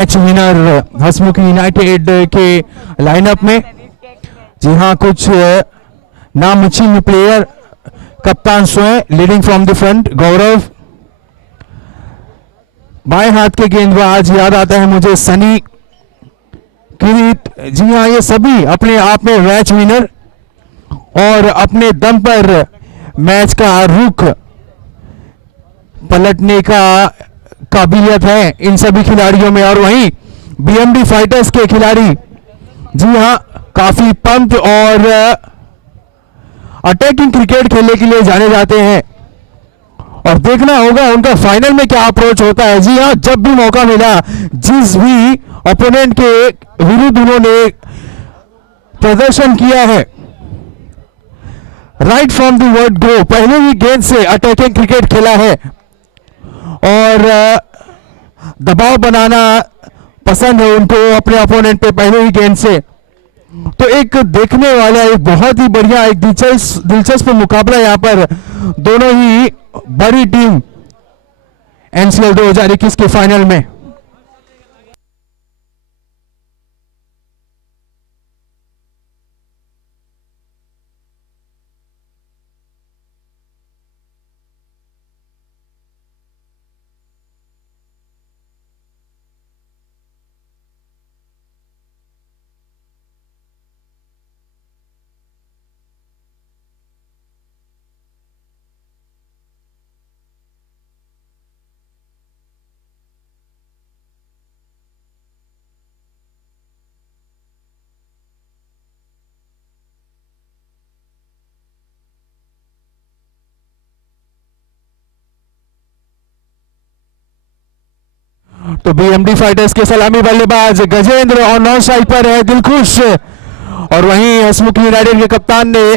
Match winner हंसमुख United के lineup में। जी हाँ, कुछ नामचीन प्लेयर, कप्तान स्वयं लीडिंग फ्रॉम द फ्रंट गौरव, बाएं हाथ के गेंदबाज याद आता है मुझे सनी, किरीट। जी हाँ, ये सभी अपने आप में मैच विनर और अपने दम पर मैच का रुख पलटने का काबिलियत है इन सभी खिलाड़ियों में। और वहीं बीएमडी फाइटर्स के खिलाड़ी जी हाँ काफी पंप और अटैकिंग क्रिकेट खेलने के लिए जाने जाते हैं और देखना होगा उनका फाइनल में क्या अप्रोच होता है। जी हाँ, जब भी मौका मिला, जिस भी ओपोनेंट के विरुद्ध उन्होंने प्रदर्शन किया है, right from the word go पहले ही गेंद से अटैकिंग क्रिकेट खेला है और दबाव बनाना पसंद है उनको अपने ओपोनेंट पे पहले ही गेंद से। तो एक देखने वाला एक बहुत ही बढ़िया एक दिलचस्प मुकाबला यहाँ पर दोनों ही बड़ी टीम एनसीएल 2021 के फाइनल में। तो बीएमडी फाइटर्स के सलामी बल्लेबाज गजेंद्र और नौ साइड पर है दिलखुश और वहीं हंसमुख यूनाइटेड के कप्तान ने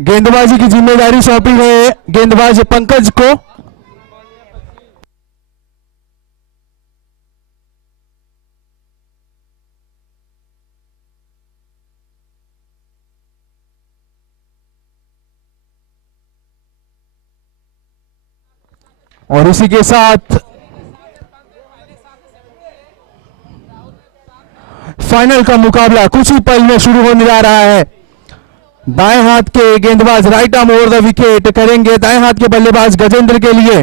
गेंदबाजी की जिम्मेदारी सौंपी है गेंदबाज पंकज को। और इसी के साथ फाइनल का मुकाबला कुछ ही पल में शुरू होने जा रहा है। दाएं हाथ के गेंदबाज right arm over the wicket करेंगे दाएं हाथ के बल्लेबाज गजेंद्र के लिए।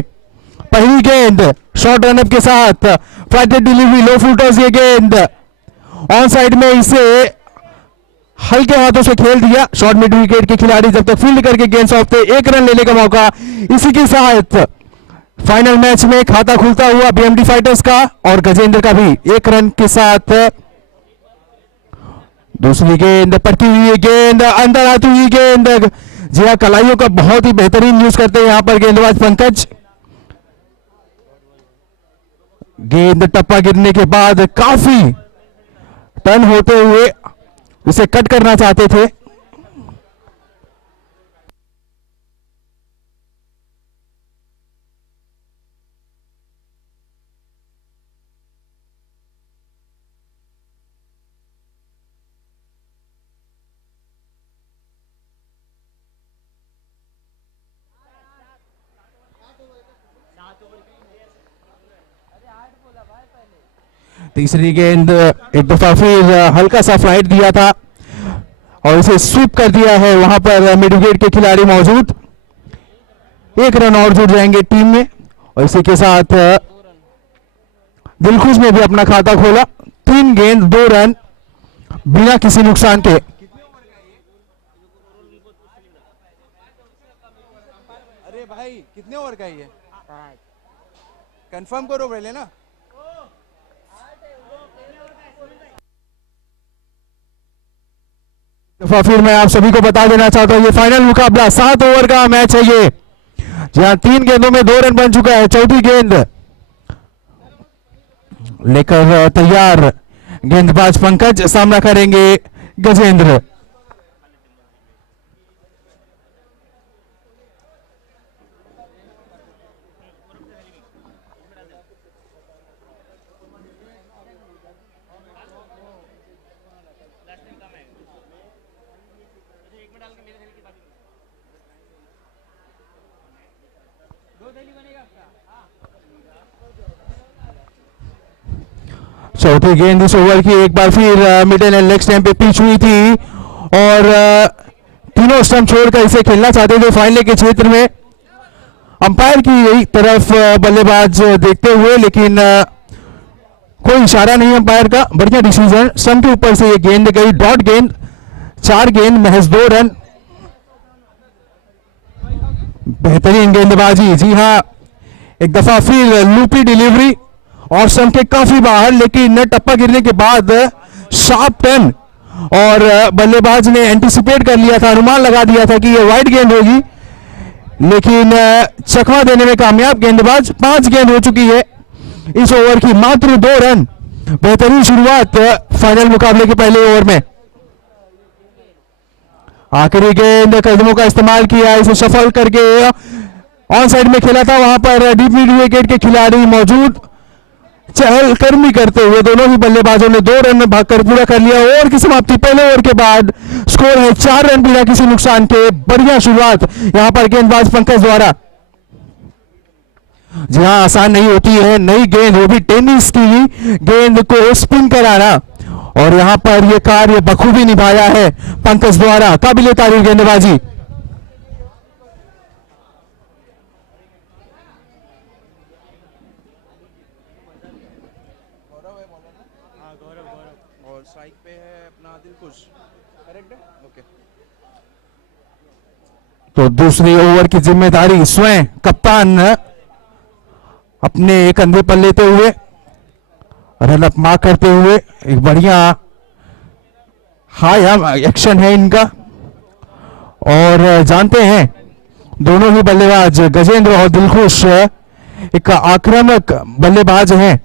पहली गेंद शॉर्ट रनअप के साथ फ्लाइटेड डिलीवरी, लो फुटर्स, ये गेंद ऑन साइड में इसे हल्के हाथों से खेल दिया शॉर्ट मिड विकेट के खिलाड़ी। जब तक फील्ड करके गेंद सौंपते एक रन लेने का मौका। इसी के साथ फाइनल मैच में खाता खुलता हुआ बीएमडी फाइटर्स का और गजेंद्र का भी एक रन के साथ। दूसरी गेंद पटकी हुई गेंद, अंदर आती हुई गेंद। जी हाँ, कलाइयों का बहुत ही बेहतरीन यूज करते हैं यहां पर गेंदबाज पंकज। गेंद टप्पा गिरने के बाद काफी टर्न होते हुए उसे कट करना चाहते थे। तीसरी गेंद एक दफा फिर हल्का सा फ्लाइट दिया था और इसे स्वीप कर दिया है वहां पर मिड विकेट के खिलाड़ी मौजूद। एक रन और जुड़ जाएंगे टीम में और इसी के साथ दिलखुश ने भी अपना खाता खोला। 3 गेंद 2 रन बिना किसी नुकसान के। अरे भाई कितने ओवर का ये कंफर्म करो पहले ना। फिर मैं आप सभी को बता देना चाहता हूं ये फाइनल मुकाबला 7 ओवर का मैच है ये, जहां 3 गेंदों में 2 रन बन चुका है। चौथी गेंद लेकर तैयार गेंदबाज पंकज, सामना करेंगे गजेंद्र। चौथी गेंद इस ओवर की एक बार फिर मिडिल एंड लेग स्टैम्प पे पिच हुई थी और तीनों स्टंप छोड़कर इसे खेलना चाहते थे फाइनल के क्षेत्र में। अंपायर की यही तरफ बल्लेबाज देखते हुए, लेकिन कोई इशारा नहीं अंपायर का। बढ़िया डिसीजन, स्टंप के ऊपर से ये गेंद गई, डॉट गेंद, 4 गेंद महज 2 रन। बेहतरीन गेंदबाजी, जी हाँ, एक दफा फिर लूपी डिलीवरी और स्टंप के काफी बाहर, लेकिन टप्पा गिरने के बाद शार्प टर्न और बल्लेबाज ने एंटिसिपेट कर लिया था, अनुमान लगा दिया था कि ये वाइड गेंद होगी, लेकिन चकमा देने में कामयाब गेंदबाज। 5 गेंद हो चुकी है इस ओवर की, मात्र 2 रन। बेहतरीन शुरुआत फाइनल मुकाबले के पहले ओवर में। आखिरी गेंद कदमों का इस्तेमाल किया, इसे शफल करके ऑन साइड में खेला था, वहां पर डीप मिड विकेट के खिलाड़ी मौजूद, चहलकदमी करते हुए दोनों ही बल्लेबाजों ने 2 रन में भागकर पूरा कर लिया। ओवर की समाप्ति, पहले ओवर के बाद स्कोर है 4 रन बिना किसी नुकसान के। बढ़िया शुरुआत यहां पर गेंदबाज पंकज द्वारा। जी हाँ, आसान नहीं होती है नई गेंद, वो भी टेनिस की गेंद को स्पिन कराना, और यहां पर यह कार्य बखूबी निभाया है पंकज द्वारा। काबिले तारीफ गेंदबाजी। और स्ट्राइक पे है अपना दिलखुश, करेक्ट है? ओके। तो दूसरी ओवर की जिम्मेदारी स्वयं कप्तान अपने कंधे पर लेते हुए, रन अप मार्क करते हुए, एक बढ़िया हाई एक्शन है इनका। और जानते हैं दोनों ही बल्लेबाज गजेंद्र और दिलखुश एक आक्रामक बल्लेबाज हैं।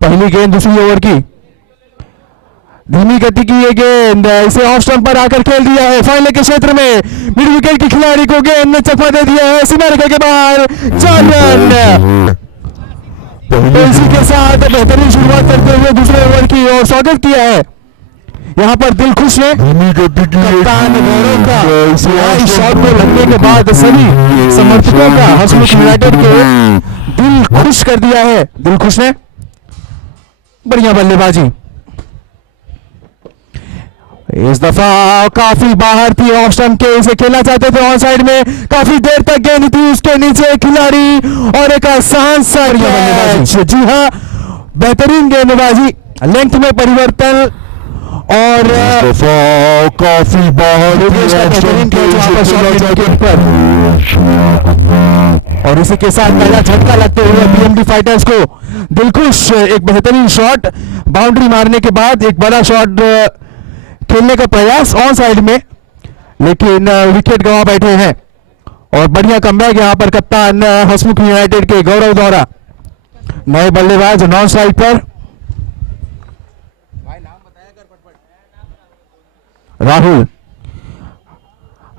पहली गेंद दूसरी ओवर की, धीमी गति की ये गेंद, इसे ऑफ स्टंप पर आकर खेल दिया है फाइनल के क्षेत्र में। मिड विकेट के खिलाड़ी को गेंद ने चकमा दे दिया है, सीमा रेखा के बाहर, 4 रन। तो इसी के साथ बेहतरीन शुरुआत करते हुए दूसरे ओवर की और स्वागत किया है यहां पर दिलखुश ने कप्तान गौरव का। इस शॉट को लगने के बाद सभी समर्थकों का, हंसमुख यूनाइटेड के दिल खुश कर दिया है दिलखुश ने। बढ़िया बल्लेबाजी, इस दफा काफी बाहर थी ऑफ स्टंप के, इसे खेलना चाहते थे ऑन साइड में, काफी देर तक गेंद थी उसके नीचे खिलाड़ी और एक आसान सा कैच। जी हाँ, बेहतरीन गेंदबाजी, लेंथ में परिवर्तन और काफी बाहर और इसी के साथ पहला झटका लगते हुए बीएमडी फाइटर्स को। दिलखुश एक बेहतरीन शॉट, बाउंड्री मारने के बाद एक बड़ा शॉट खेलने का प्रयास ऑन साइड में, लेकिन विकेट गंवा बैठे हैं। और बढ़िया कमबैक यहां पर कप्तान हंसमुख यूनाइटेड के गौरव द्वारा। नए बल्लेबाज नॉन स्ट्राइक पर, भाई नाम बताया कर फटफट। राहुल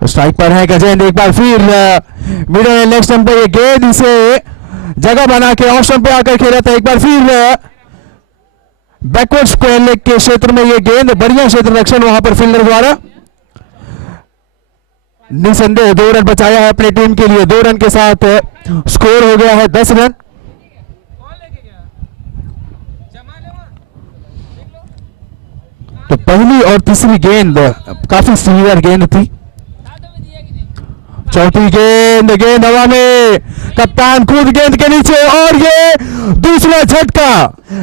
स्ट्राइक पर है, गजेंद्र एक बार फिर मिडिल लेग स्टंप पर ये गेंद, इसे जगह बना के ऑफ स्टंप पे आकर खेला था। एक बार फिर बैकवर्ड स्क्वायर लेग के क्षेत्र में ये गेंद, बढ़िया क्षेत्र रक्षण वहां पर फील्डर द्वारा। निसंदेह 2 रन बचाया है अपनी टीम के लिए। 2 रन के साथ स्कोर हो गया है 10 रन। तो पहली और तीसरी गेंद काफी सीवियर गेंद थी। चौथी गेंद, गेंद हवा में, कप्तान खुद गेंद के नीचे और ये दूसरा झटका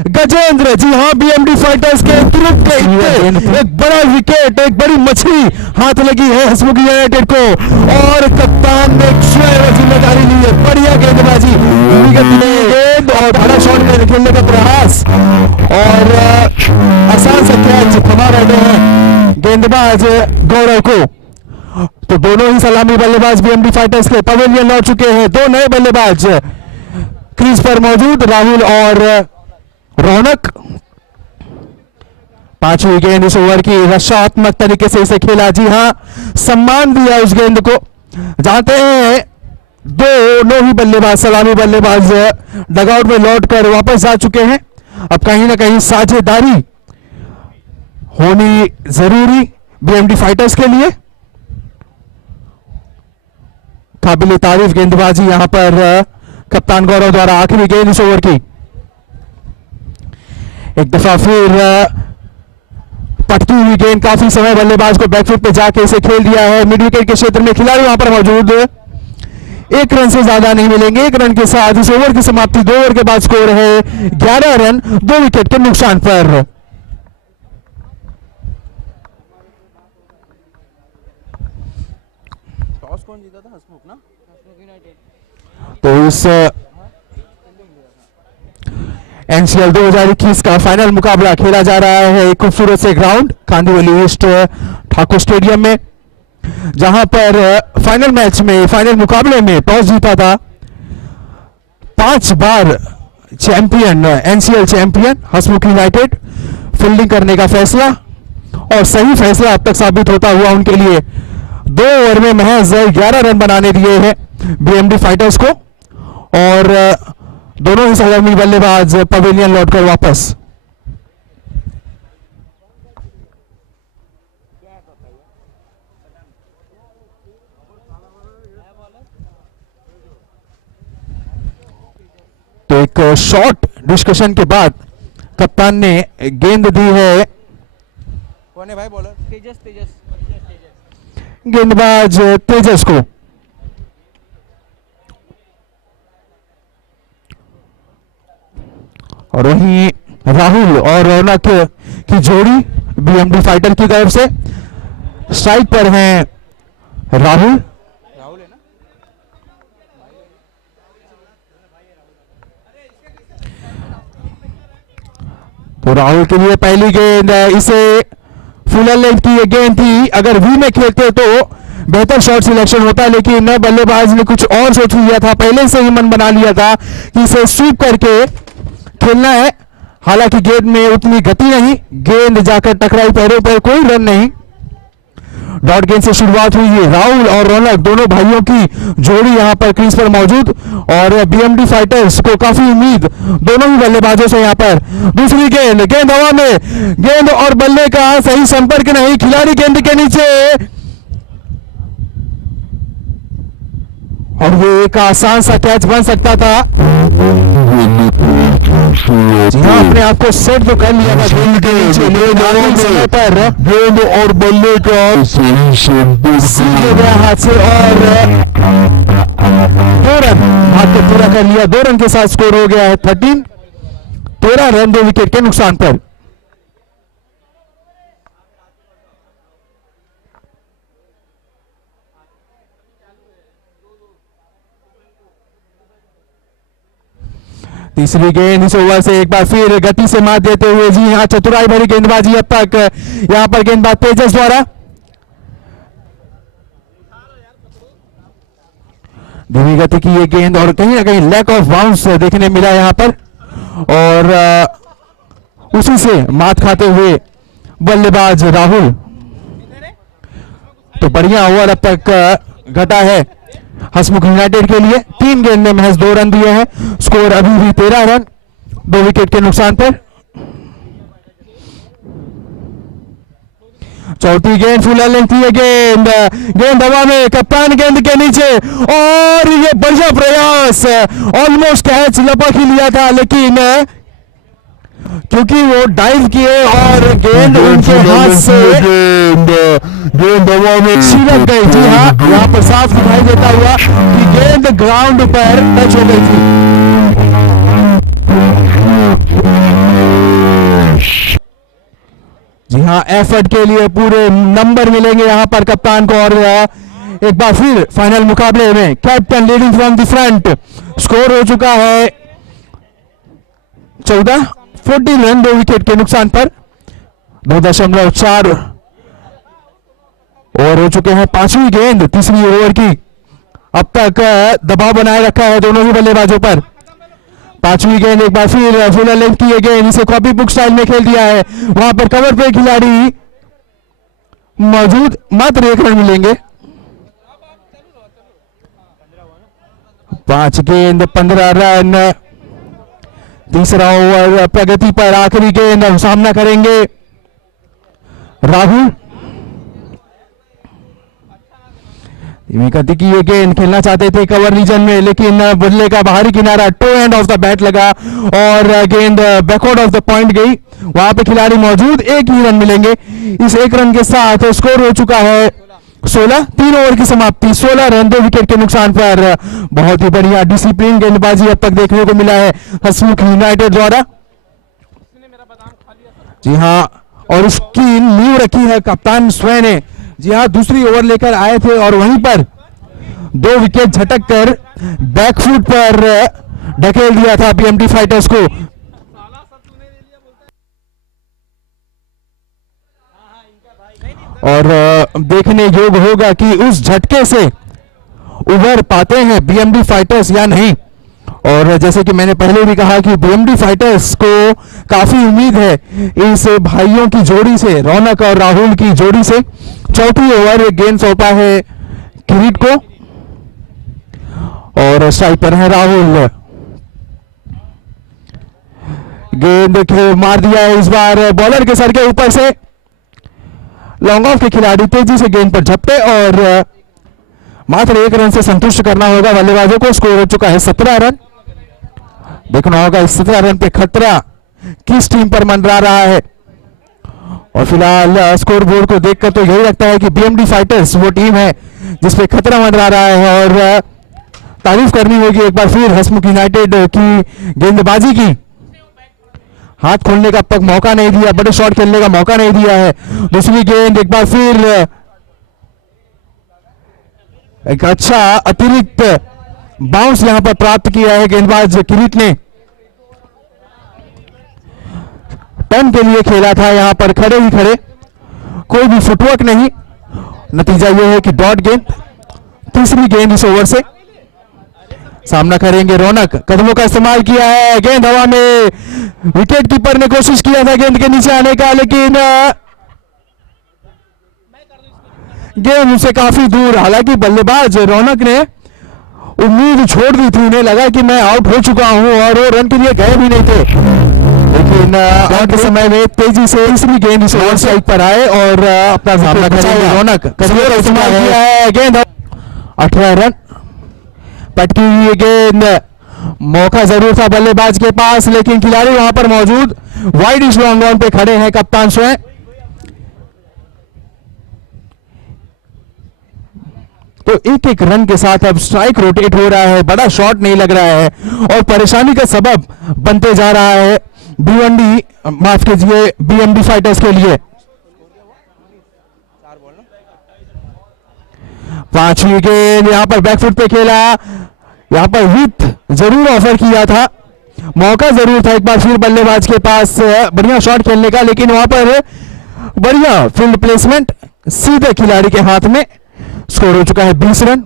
गजेंद्र। जी हाँ, बीएमडी फाइटर्स के तुरंत एक बड़ा विकेट, एक बड़ी मछली हाथ लगी है हंसमुख यूनाइटेड को और कप्तान ने स्वयं जिम्मेदारी ली है। बढ़िया गेंदबाजी, गेंद और बड़ा शॉट खेलने का प्रयास और आसान सा कैच थमा बैठे हैं गेंदबाज गौरव को। तो दोनों ही सलामी बल्लेबाज बीएमडी फाइटर्स के पवेलियन लौट चुके हैं। 2 नए बल्लेबाज क्रीज पर मौजूद, राहुल और रौनक। 5वीं गेंद इस ओवर की, रक्षात्मक तरीके से इसे खेला। जी हां, सम्मान दिया उस गेंद को। जानते हैं दोनों ही बल्लेबाज, सलामी बल्लेबाज डगआउट में लौटकर वापस आ चुके हैं। अब कहीं ना कहीं साझेदारी होनी जरूरी बीएमडी फाइटर्स के लिए। काबिल तारीफ गेंदबाजी यहां पर कप्तान गौरव द्वारा। आखिरी गेंद इस ओवर की, एक दफा फिर पटकी हुई गेंद, काफी समय बल्लेबाज को बैकफुट पे जाके इसे खेल दिया है मिड विकेट के क्षेत्र में। खिलाड़ी वहां पर मौजूद, एक रन से ज्यादा नहीं मिलेंगे। एक रन के साथ इस ओवर की समाप्ति। 2 ओवर के बाद स्कोर है 11 रन 2 विकेट के नुकसान पर। टॉस कौन जीता था? हसमुख ना? तो इस एनसीएल 2021 का फाइनल मुकाबला खेला जा रहा है एक खूबसूरत से ground Kandivali east Thakur stadium में, जहां पर फाइनल मैच में, फाइनल मुकाबले में टॉस जीता था 5 बार चैंपियन, एनसीएल चैंपियन हसमुख यूनाइटेड। फील्डिंग करने का फैसला, और सही फैसला अब तक साबित होता हुआ उनके लिए। 2 ओवर में महज 11 रन बनाने दिए हैं बीएमडी फाइटर्स को, और दोनों ही सहकर्मी बल्लेबाज पवेलियन लौटकर वापस। तो एक शॉर्ट डिस्कशन के बाद कप्तान ने गेंद दी है, कौन है भाई बॉलर? तेजस। गेंदबाज तेजस को। और वहीं राहुल और रौनक की जोड़ी बीएमडी फाइटर की तरफ से। स्ट्राइक पर हैं राहुल है ना? तो राहुल के लिए पहली गेंद, इसे फुल लेंथ की ये गेंद थी। अगर वी में खेलते तो बेहतर शॉट सिलेक्शन होता, लेकिन बल्लेबाज ने कुछ और सोच लिया था, पहले से ही मन बना लिया था कि इसे स्वीप करके खेलना है। हालांकि गेंद में उतनी गति नहीं, गेंद जाकर टकराई पैरों पर, कोई रन नहीं। डॉट गेंद से शुरुआत हुई है। राहुल और रौनक दोनों भाइयों की जोड़ी यहां पर क्रीज पर मौजूद, और बीएमडी फाइटर्स को काफी उम्मीद दोनों ही बल्लेबाजों से यहां पर। दूसरी गेंद, गेंद हवा में, गेंद और बल्ले का सही संपर्क नहीं, खिलाड़ी गेंद के नीचे, और ये एक आसान सा कैच बन सकता था। जी हाँ, अपने आप को सेट तो कर लिया था गेंद के नीचे, लेकिन आखिरी समय पर गेंद और बल्ले का सीध हो गया हाथ से, और 2 रन हाथ को पूरा कर लिया। 2 रन के साथ स्कोर हो गया है 13 रन 2 विकेट के नुकसान पर। तीसरी गेंद इस ओवर से एक बार फिर गति से मात देते हुए, जी हाँ, चतुराई भरी गेंदबाजी अब तक यहां पर गेंदबाज तेजस द्वारा। धीमी गति की ये गेंद, और कहीं ना कहीं लैक ऑफ बाउंस देखने मिला यहां पर, और उसी से मात खाते हुए बल्लेबाज राहुल। तो बढ़िया ओवर अब तक घटा है हसमुख यूनाइटेड के लिए। 3 गेंद में महज 2 रन दिए हैं, स्कोर अभी भी 13 रन 2 विकेट के नुकसान पर। चौथी गेंद फुल लेंथ की गेंद, गेंद हवा में, कप्तान गेंद के नीचे, और ये बढ़िया प्रयास, ऑलमोस्ट कैच लपक ही लिया था, लेकिन क्योंकि वो डाइव किए और गेंद उनके हाथ से गेंद हवा में छिलक गई। जी हाँ, यहाँ पर साफ दिखाई देता हुआ कि गेंद ग्राउंड पर टच हो गई थी। जी हाँ, एफर्ट के लिए पूरे नंबर मिलेंगे यहाँ पर कप्तान को। और एक बार फिर फाइनल मुकाबले में captain leading from the front. Score हो चुका है 14 रन 2 विकेट के नुकसान पर। 2.4 ओवर हो चुके हैं। 5वीं गेंद तीसरी ओवर की। अब तक दबाव बनाए रखा है दोनों ही बल्लेबाजों पर। 5वीं गेंद एक बार फिर फुल लेंथ की ये गेंद, इसे कॉपी बुक स्टाइल में खेल दिया है। वहां पर कवर पे खिलाड़ी मौजूद, मात्र 1 रन मिलेंगे। 5 गेंद 15 रन। तीसरा ओवर प्रगति पर। आखिरी गेंद सामना करेंगे राहुल। गति की ये गेंद खेलना चाहते थे कवर रीजन में, लेकिन बल्ले का बाहरी किनारा toe end of the bat लगा और गेंद बैकवर्ड ऑफ द पॉइंट गई। वहां पे खिलाड़ी मौजूद, एक ही रन मिलेंगे। इस एक रन के साथ स्कोर हो चुका है 16। 3 ओवर की समाप्ति, 16 रन 2 विकेट के नुकसान पर। बहुत ही बढ़िया डिसिप्लिन गेंदबाजी अब तक देखने को मिला है हसमुख यूनाइटेड द्वारा। जी हाँ, और इसकी नींव रखी है कप्तान स्वयं ने। जी हाँ, दूसरी ओवर लेकर आए थे और वहीं पर 2 विकेट झटक कर बैकफुट पर ढकेल दिया था बीएमडी फाइटर्स को। और देखने योग्य होगा कि उस झटके से उभर पाते हैं बीएमडी फाइटर्स या नहीं। और जैसे कि मैंने पहले भी कहा कि बीएमडी फाइटर्स को काफी उम्मीद है इस भाइयों की जोड़ी से, रौनक और राहुल की जोड़ी से। चौथी ओवर गेंद सौंपा है किरीट को और स्ट्राइक पर है राहुल। गेंद मार दिया है इस बार बॉलर के सर के ऊपर से। लॉन्ग ऑफ के खिलाड़ी तेजी से गेंद पर झपटे और मात्र 1 रन से संतुष्ट करना होगा बल्लेबाजों को। स्कोर हो चुका है 17 रन। देखना होगा इस 17 रन पे खतरा किस टीम पर मंडरा रहा है। और फिलहाल स्कोर बोर्ड को देखकर तो यही लगता है कि बीएमडी फाइटर्स वो टीम है जिसपे खतरा मंडरा रहा है। और तारीफ करनी होगी एक बार फिर हसमुख यूनाइटेड की गेंदबाजी की। हाथ खोलने का अब तक मौका नहीं दिया, बड़े शॉट खेलने का मौका नहीं दिया है। दूसरी गेंद एक बार फिर एक अच्छा अतिरिक्त बाउंस यहां पर प्राप्त किया है गेंदबाज किरीट ने। टर्न के लिए खेला था यहां पर खड़े ही खड़े, कोई भी फुटवर्क नहीं। नतीजा यह है कि डॉट गेंद। तीसरी गेंद इस ओवर से सामना करेंगे रौनक। कदमों का इस्तेमाल किया है, गेंद हवा में। विकेट कीपर ने कोशिश किया था गेंद के नीचे आने का, लेकिन गेंद उसे काफी दूर। हालांकि बल्लेबाज रौनक ने उम्मीद छोड़ दी थी, उन्हें लगा कि मैं आउट हो चुका हूं और वो रन के लिए गए भी नहीं थे। लेकिन आउट के समय में तेजी से तीसरी गेंद इस ओवर स्ट्राइक पर आए और अपना सामना करेंगे रौनक। कदमों का इस्तेमाल किया है, गेंद 18 रन। पटकी हुई गेंद, मौका जरूर था बल्लेबाज के पास लेकिन खिलाड़ी वहां पर मौजूद। वाइड इस लॉन्ग ऑन पे खड़े हैं कप्तान स्वयं। तो एक एक रन के साथ अब स्ट्राइक रोटेट हो रहा है, बड़ा शॉट नहीं लग रहा है और परेशानी का सबब बनते जा रहा है बीएमडी फाइटर्स के लिए। 5वीं गेंद यहां पर बैकफुट पे खेला, यहां पर विथ जरूर ऑफर किया था, मौका जरूर था एक बार फिर बल्लेबाज के पास बढ़िया शॉट खेलने का, लेकिन वहां पर बढ़िया फील्ड प्लेसमेंट सीधे खिलाड़ी के हाथ में। स्कोर हो चुका है 20 रन।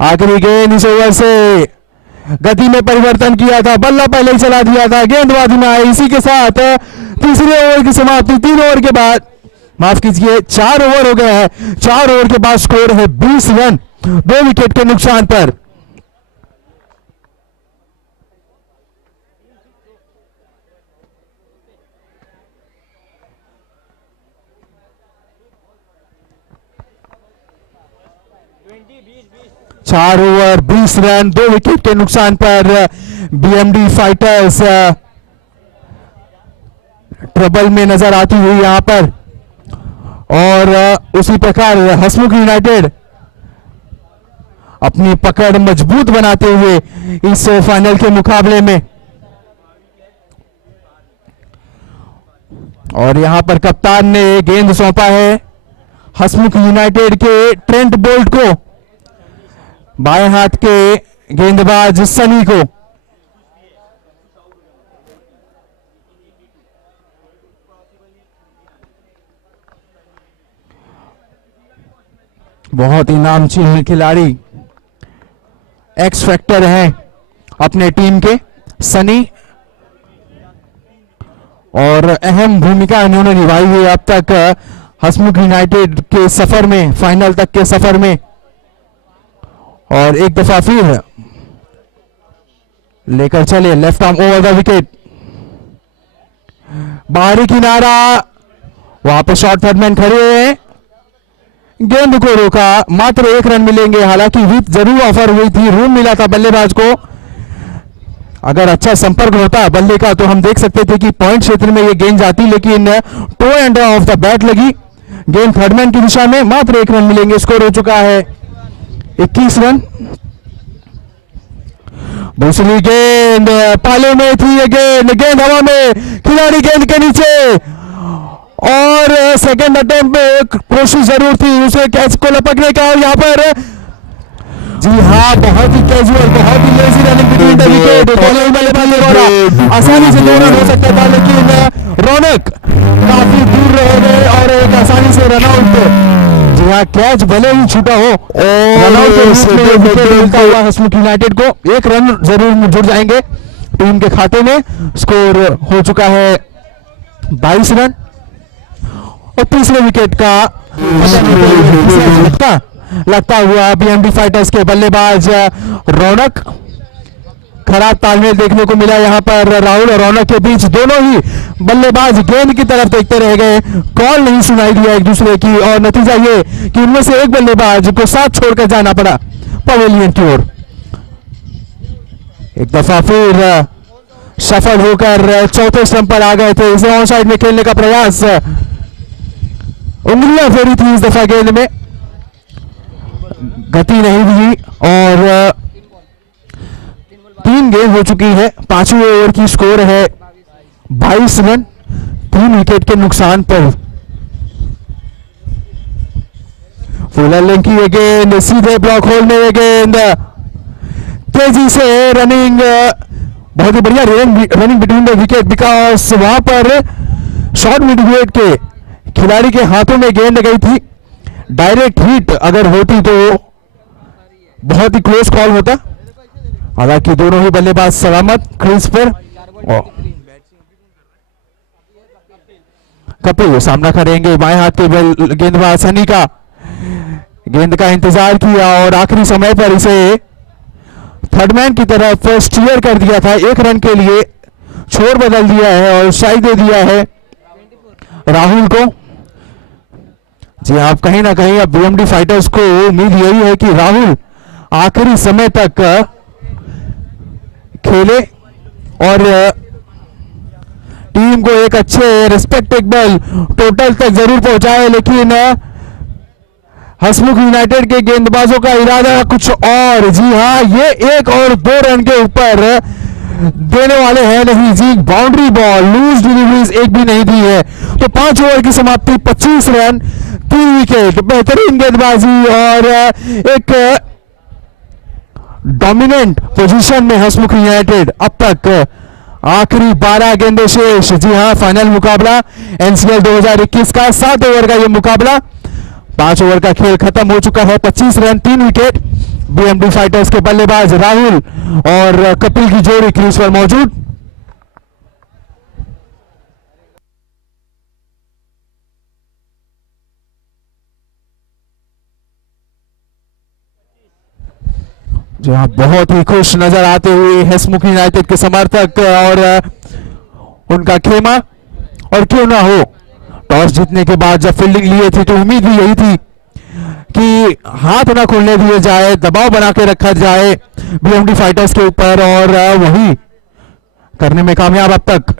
आखिरी गेंद इस ओवर से गति में परिवर्तन किया था, बल्ला पहले ही चला दिया था, गेंदबाजी में आई। इसी के साथ तीसरे ओवर की समाप्ति। 3 ओवर के बाद, माफ कीजिए 4 ओवर हो गए हैं। 4 ओवर के बाद स्कोर है 20 रन 2 विकेट के नुकसान पर। चार ओवर 20 रन 2 विकेट के नुकसान पर बीएमडी फाइटर्स ट्रबल में नजर आती हुई यहां पर। और उसी प्रकार हसमुख यूनाइटेड अपनी पकड़ मजबूत बनाते हुए इस फाइनल के मुकाबले में। और यहां पर कप्तान ने गेंद सौंपा है हसमुख यूनाइटेड के ट्रेंट बोल्ट को, बाएं हाथ के गेंदबाज सनी को। बहुत ही नामचीन खिलाड़ी, एक्स फैक्टर हैं अपने टीम के सनी, और अहम भूमिका इन्होंने निभाई है अब तक हसमुख यूनाइटेड के सफर में, फाइनल तक के सफर में। और एक दफा फिर लेकर चले left arm over the wicket, बाहरी किनारा, वहां पे शॉर्ट थर्डमैन खड़े हैं, गेंद को रोका, मात्र 1 रन मिलेंगे। हालांकि विथ जरूर ऑफर हुई थी, रूम मिला था बल्लेबाज को, अगर अच्छा संपर्क होता बल्ले का तो हम देख सकते थे कि पॉइंट क्षेत्र में ये गेंद जाती, लेकिन toe end of the bat लगी। गेंद थर्डमैन की दिशा में, मात्र 1 रन मिलेंगे। स्कोर हो चुका है 21 रन। दूसरी गेंद पाले में थी, ये गेंद हवा में, खिलाड़ी गेंद के नीचे, और सेकंड अटेम्प्ट में कोशिश जरूर थी उसे कैच को लपकने का, और यहाँ पर जी हाँ बहुत ही कैजुअल, बहुत ही lazy running between the wicket. आसानी से 2 रन हो सकता था, लेकिन रौनक काफी दूर रह गए और एक आसानी से रनआउट। जी हाँ, कैच भले ही छूटा हो, रनआउट के रूप में विकेट मिलता हुआ हसमुख यूनाइटेड को 1 रन जरूर जुड़ जाएंगे टीम के खाते में। स्कोर हो चुका है 22 रन। और तीसरे विकेट का लगता हुआ बीएमडी फाइटर्स के बल्लेबाज रौनक। खराब तालमेल देखने को मिला यहाँ पर राहुल और रौनक के बीच। दोनों ही बल्लेबाज गेंद की तरफ देखते रह गए, कॉल नहीं सुनाई दिया एक दूसरे की, और नतीजा ये कि उनमें से एक बल्लेबाज को साथ छोड़कर जाना पड़ा पवेलियन की ओर। एक दफा फिर सफल होकर चौथे स्टंप पर आ गए थे। इसे ऑन साइड में खेलने का प्रयास, उंगलियां फेरी थी इस दफा गेंद में, गति नहीं दी, और 3 गेंद हो चुकी है। 5वें ओवर की स्कोर है 22 रन, 3 विकेट के नुकसान पर। फुलर लेंथ की ये गेंद सीधे ब्लॉक होल में, ये गेंद तेजी से रनिंग, बहुत ही बढ़िया running between the wicket, because वहां पर शॉर्ट मिड विकेट के खिलाड़ी के हाथों में गेंद गई थी। डायरेक्ट हिट अगर होती तो बहुत ही क्लोज कॉल होता। हालांकि दोनों ही बल्लेबाज सलामत क्रीज पर। कपिल सामना करेंगे बाएं हाथ के गेंदबाज सनी का। गेंद का इंतजार किया और आखिरी समय पर इसे थर्डमैन की तरफ स्टीयर कर दिया था। 1 रन के लिए छोर बदल दिया है और शायद दे दिया है राहुल को। जी आप कहीं ना कहीं अब बीएमडी फाइटर्स को उम्मीद यही है कि राहुल आखिरी समय तक खेले और टीम को एक अच्छे रिस्पेक्टेबल टोटल तक जरूर पहुंचाए। लेकिन हसमुख यूनाइटेड के गेंदबाजों का इरादा कुछ और। जी हाँ, ये 1 और 2 रन के ऊपर देने वाले हैं नहीं जी। बाउंड्री बॉल, लूज डिलीवरीज एक भी नहीं दी है। तो 5 ओवर की समाप्ति, 25 रन, 3 विकेट, बेहतरीन गेंदबाजी और एक डोमिनेंट पोजीशन में हसमुख यूनाइटेड। अब तक आखिरी 12 गेंदें शेष। जी हाँ, फाइनल मुकाबला एनसीएल 2021 का 7 ओवर का यह मुकाबला। 5 ओवर का खेल खत्म हो चुका है। 25 रन, 3 विकेट। बीएमडी फाइटर्स के बल्लेबाज राहुल और कपिल की जोड़ी क्रीज पर मौजूद। जहां बहुत ही खुश नजर आते हुए हसमुख यूनाइटेड के समर्थक और उनका खेमा। और क्यों ना हो, टॉस जीतने के बाद जब फील्डिंग लिए थी तो उम्मीद भी यही थी कि हाथ ना खुलने दिए जाए, दबाव बना के रखा जाए बीएमडी फाइटर्स के ऊपर, और वही करने में कामयाब अब तक।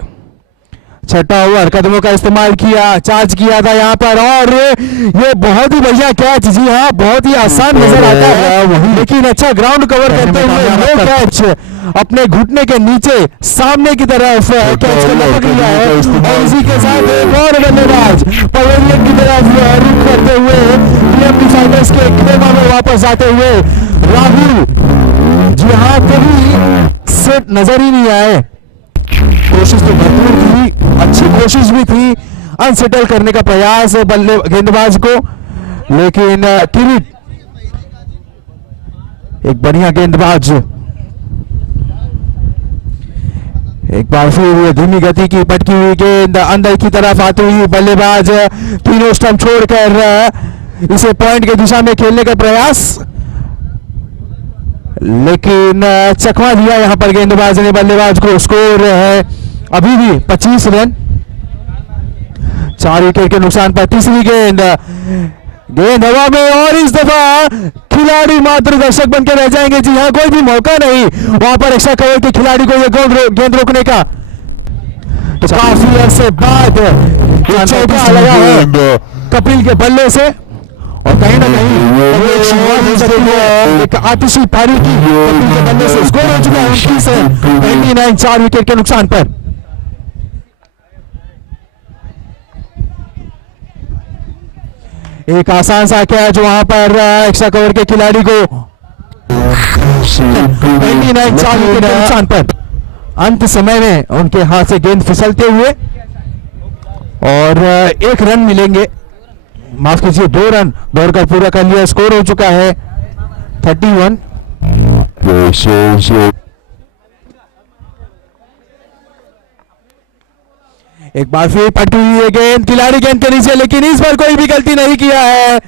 6ठा ओवर, कदमों का इस्तेमाल किया, चार्ज किया था यहाँ पर, और ये बहुत ही बढ़िया कैच। जी हाँ, बहुत ही आसान नजर आता है वही, लेकिन अच्छा ग्राउंड कवर करते हुए वो कैच अपने घुटने के नीचे सामने की तरफ कैच को लपक लिया है। और इसी के साथ एक और बल्लेबाज पवेलियन की तरफ रुख करते हुए बीएमडी फाइटर्स के खेमा में वापस आते हुए राहुल। जी हाँ, कभी सेट नजर ही नहीं आए। कोशिश तो भरपूर थी, अच्छी कोशिश भी थी अनसेटल करने का प्रयास बल्ले गेंदबाज को, लेकिन किरीट एक बढ़िया गेंदबाज। एक बार फिर धीमी गति की पटकी हुई गेंद अंदर की तरफ आती हुई बल्लेबाज तीनों स्टंप छोड़कर इसे पॉइंट की दिशा में खेलने का प्रयास, लेकिन चकमा दिया यहां पर गेंदबाज ने बल्लेबाज को। स्कोर है अभी भी 25 रन, 4 विकेट के नुकसान पर। तीसरी गेंद गेंद हवा में और इस दफा खिलाड़ी मात्र दर्शक बनकर रह जाएंगे। जी हाँ, कोई भी मौका नहीं वहां पर एक्स्ट्रा कवर के खिलाड़ी को यह गेंद रोकने का। तो काफी अरसे बाद चौका लगा है कपिल के बल्ले से और कहीं ना कहीं एक शुरुआत हो सकती है एक आतिशी पारी की। कपिल के बल्ले से स्कोर हो चुका है 29 रन 99 4 विकेट के नुकसान पर। एक आसान सा कैच वहां पर एक्स्ट्रा कवर के खिलाड़ी को 99 4 विकेट के नुकसान पर। अंत समय में उनके हाथ से गेंद फिसलते हुए और 1 रन मिलेंगे, माफ कीजिए 2 रन दौड़कर पूरा कर लिया। स्कोर हो चुका है 31। एक बार फिर पटकी हुई है गेंद, खिलाड़ी गेंद के नीचे, लेकिन इस बार कोई भी गलती नहीं किया है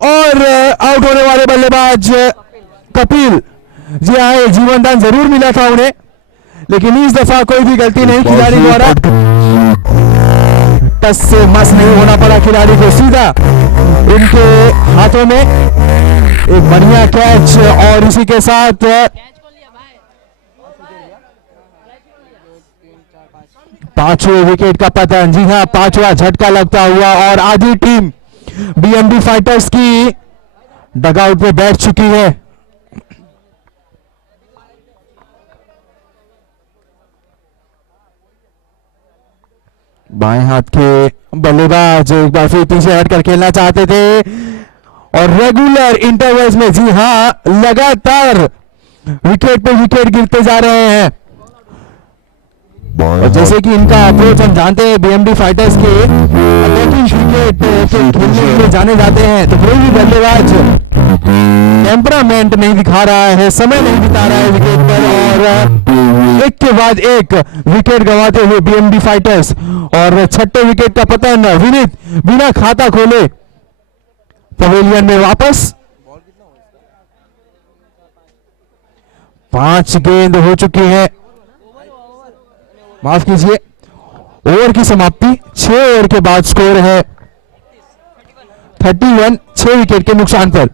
और आउट होने वाले बल्लेबाज कपिल। जी हाँ, जीवनदान जरूर मिला था उन्हें, लेकिन इस दफा कोई भी गलती नहीं खिलाड़ी द्वारा। टस से मस नहीं होना पड़ा खिलाड़ी को, सीधा उनके हाथों में एक बढ़िया कैच और इसी के साथ 5वें विकेट का पतन। जी हाँ, 5वां झटका लगता हुआ और आधी टीम बीएमबी फाइटर्स की डगआउट में बैठ चुकी है। बाएं हाथ के बल्लेबाज एक बार फिर पीछे हटकर खेलना चाहते थे और रेगुलर इंटरवल्स में, जी हां, लगातार विकेट पे विकेट गिरते जा रहे हैं। और जैसे कि इनका अप्रोच हम जानते हैं, बीएमडी फाइटर्स के अटैकिंग क्रिकेट के खेलने के लिए जाने जाते हैं, तो कोई भी बल्लेबाज टेम्परामेंट नहीं दिखा रहा है, समय नहीं बिता रहा है विकेट पर और एक के बाद एक विकेट गंवाते हुए बीएमडी फाइटर्स। और छठे विकेट का पतन, विनीत बिना खाता खोले पवेलियन में वापस। 5 गेंद हो चुकी है, माफ कीजिए, ओवर की समाप्ति 6 ओवर के बाद स्कोर है 31 6 विकेट के नुकसान पर।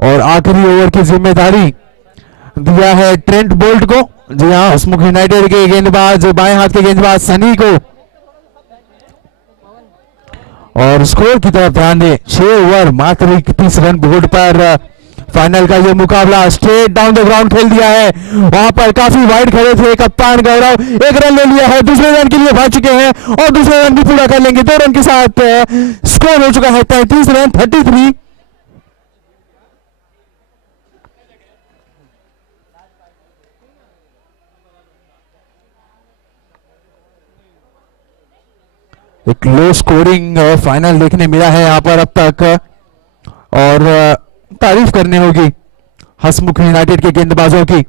और आखिरी ओवर की जिम्मेदारी दिया है ट्रेंट बोल्ट को। जी हाँ, हसमुख यूनाइटेड के गेंदबाज, बाएं हाथ के गेंदबाज सनी को। और स्कोर की तरफ ध्यान दें, 6 ओवर मात्र 31 रन बोर्ड पर फाइनल का ये मुकाबला स्ट्रेट डाउन द ग्राउंड खेल दिया है। वहां पर काफी वाइड खड़े थे कप्तान गौरव, 1 रन ले लिया है, दूसरे रन के लिए भाग चुके हैं और दूसरे रन भी पूरा कर लेंगे। 2 रन के साथ स्कोर हो चुका है 33 रन 33। एक लो स्कोरिंग फाइनल देखने मिला है यहां पर अब तक और तारीफ करनी होगी हसमुख यूनाइटेड के गेंदबाजों की।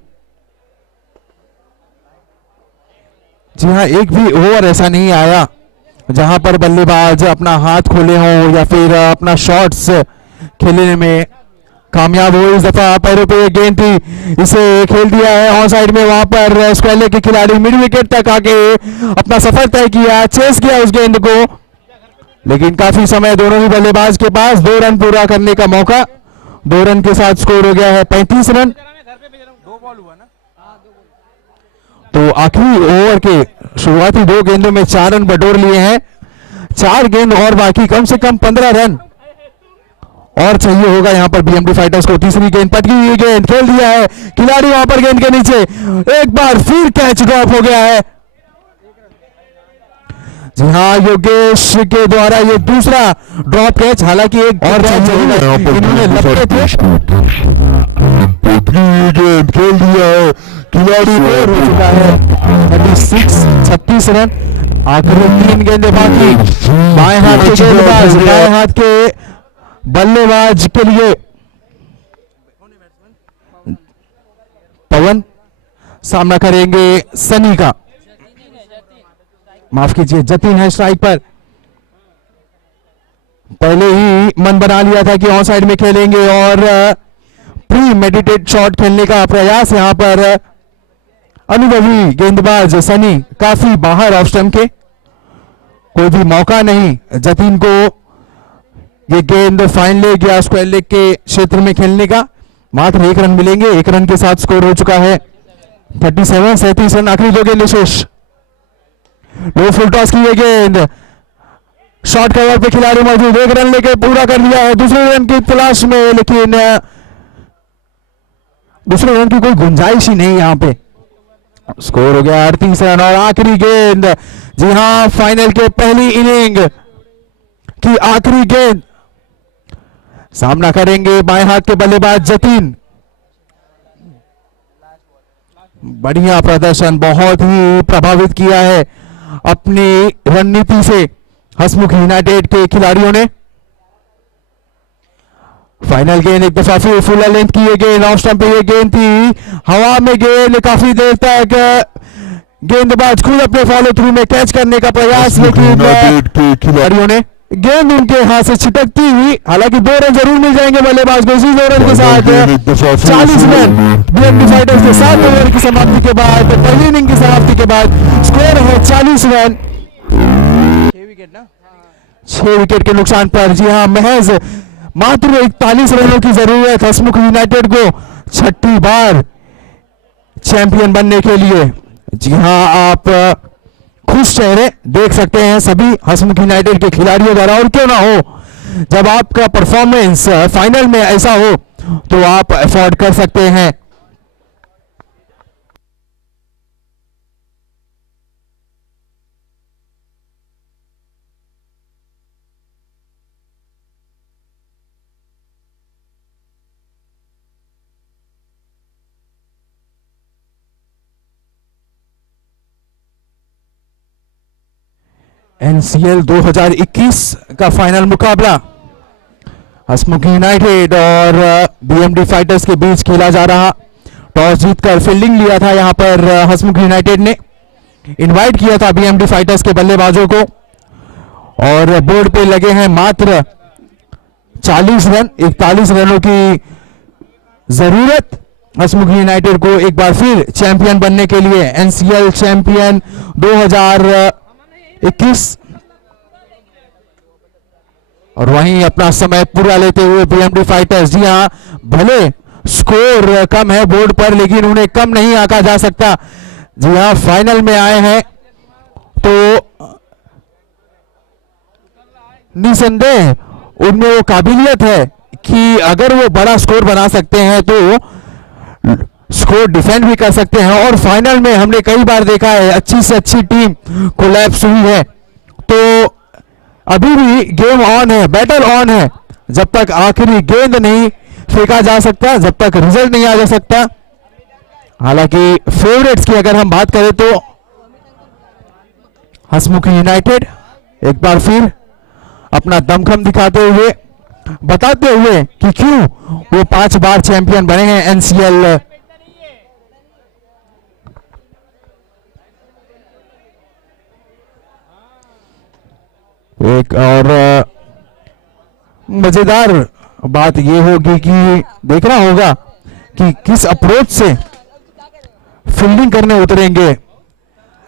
जी हां, एक भी ओवर ऐसा नहीं आया जहां पर बल्लेबाज अपना हाथ खोले हों या फिर अपना शॉट्स खेलने में कामयाब हो। इस दफा पैरों पे गेंद थी, इसे खेल दिया है ऑन साइड में। वहां पर स्क्वाले के खिलाड़ी मिड विकेट तक आके अपना सफर तय किया, चेस किया उस गेंद को, लेकिन काफी समय दोनों ही बल्लेबाज के पास, 2 रन पूरा करने का मौका। 2 रन के साथ स्कोर हो गया है 35 रन। 2 बॉल हुआ ना, तो आखिरी ओवर के शुरुआती 2 गेंदों में 4 रन बटोर लिए हैं। 4 गेंद और बाकी, कम से कम 15 रन और चाहिए होगा यहां पर बीएमडी फाइटर्स को। तीसरी गेंद, पटकी हुई गेंद, खेल दिया है खिलाड़ी वहां पर गेंद के नीचे, एक बार फिर कैच ड्रॉप हो गया है। जी हां, योगेश के द्वारा ये दूसरा ड्रॉप कैच, हालांकि एक और इन्होंने लपके थे। गेंद खेल दिया है खिलाड़ी, हो चुका है 36 रन। आखिरी 3 गेंदें बाकी। बाएं हाथ के गेंदबाज, बाएं हाथ के बल्लेबाज के लिए पवन सामना करेंगे सनी का, माफ कीजिए जतीन है स्ट्राइक पर। पहले ही मन बना लिया था कि ऑन साइड में खेलेंगे और प्री मेडिटेट शॉट खेलने का प्रयास यहां पर अनुभवी गेंदबाज सनी काफी बाहर ऑफ स्टंप के, कोई भी मौका नहीं जतीन को ये गेंद फाइन लेग या स्क्वायर लेग के क्षेत्र में खेलने का। मात्र 1 रन मिलेंगे, 1 रन के साथ स्कोर हो चुका है 37 रन। आखिरी 2 गेंद शेष। लो फुल टॉस की ये गेंद, शॉर्ट कवर पे खिलाड़ी मौजूद, 1 रन लेके पूरा कर लिया है दूसरे रन की तलाश में, लेकिन दूसरे रन की कोई गुंजाइश ही नहीं यहां पे। स्कोर हो गया 38 रन। और आखिरी गेंद, जी हां फाइनल के पहली इनिंग की आखिरी गेंद, सामना करेंगे बाएं हाथ के बल्लेबाज जतीन। बढ़िया प्रदर्शन, बहुत ही प्रभावित किया है अपनी रणनीति से हंसमुख यूनाइटेड के खिलाड़ियों ने। फाइनल गेंद एक दफा फिर फुल लेंथ की ये गेंद, ऑफ स्टंप पे ये गेंद थी, हवा में गेंद काफी देर तक गेंदबाज खुद अपने फॉलो थ्रू में कैच करने का प्रयास, लेकिन खिलाड़ियों ने गेंद उनके हाथ से छिटकती हुई, हालांकि 2 रन जरूर मिल जाएंगे बल्लेबाज को इसी 2 रन के साथ 40 रन बीएमडी फाइटर्स के 7 ओवर की समाप्ति के बाद, पहली इनिंग की समाप्ति के बाद स्कोर है 40 रन। 6 विकेट ना? 6 विकेट के नुकसान पर, जी हां महज मात्र 41 रनों की जरूरत हंसमुख यूनाइटेड को 6ठी बार चैंपियन बनने के लिए। जी हां, आप खुश चेहरे देख सकते हैं सभी हंसमुख यूनाइटेड के खिलाड़ियों द्वारा, और क्यों ना हो, जब आपका परफॉर्मेंस फाइनल में ऐसा हो तो आप अफोर्ड कर सकते हैं। एनसीएल 2021 का फाइनल मुकाबला हंसमुख यूनाइटेड और बीएमडी फाइटर्स के बीच खेला जा रहा। टॉस जीतकर फील्डिंग लिया था यहां पर हंसमुख यूनाइटेड ने, इनवाइट किया था बीएमडी फाइटर्स के बल्लेबाजों को, और बोर्ड पे लगे हैं मात्र 40 रन। 41 रनों की जरूरत हंसमुख यूनाइटेड को एक बार फिर चैंपियन बनने के लिए, एनसीएल चैंपियन 2021। और वहीं अपना समय पूरा लेते हुए बीएमडी फाइटर्स, जी हां भले स्कोर कम है बोर्ड पर, लेकिन उन्हें कम नहीं आंका जा सकता। जी हां, फाइनल में आए हैं तो निसंदेह उनमें वो काबिलियत है कि अगर वो बड़ा स्कोर बना सकते हैं तो स्कोर डिफेंड भी कर सकते हैं। और फाइनल में हमने कई बार देखा है अच्छी से अच्छी टीम कोलैप्स हुई है, तो अभी भी गेम ऑन है, बैटल ऑन है। जब तक आखिरी गेंद नहीं फेंका जा सकता, जब तक रिजल्ट नहीं आ जा सकता। हालांकि फेवरेट्स की अगर हम बात करें तो हंसमुख यूनाइटेड एक बार फिर अपना दमखम दिखाते हुए, बताते हुए कि क्यों वो 5 बार चैंपियन बने हैं एनसीएल। एक और मजेदार बात यह होगी कि देखना होगा कि किस अप्रोच से फील्डिंग करने उतरेंगे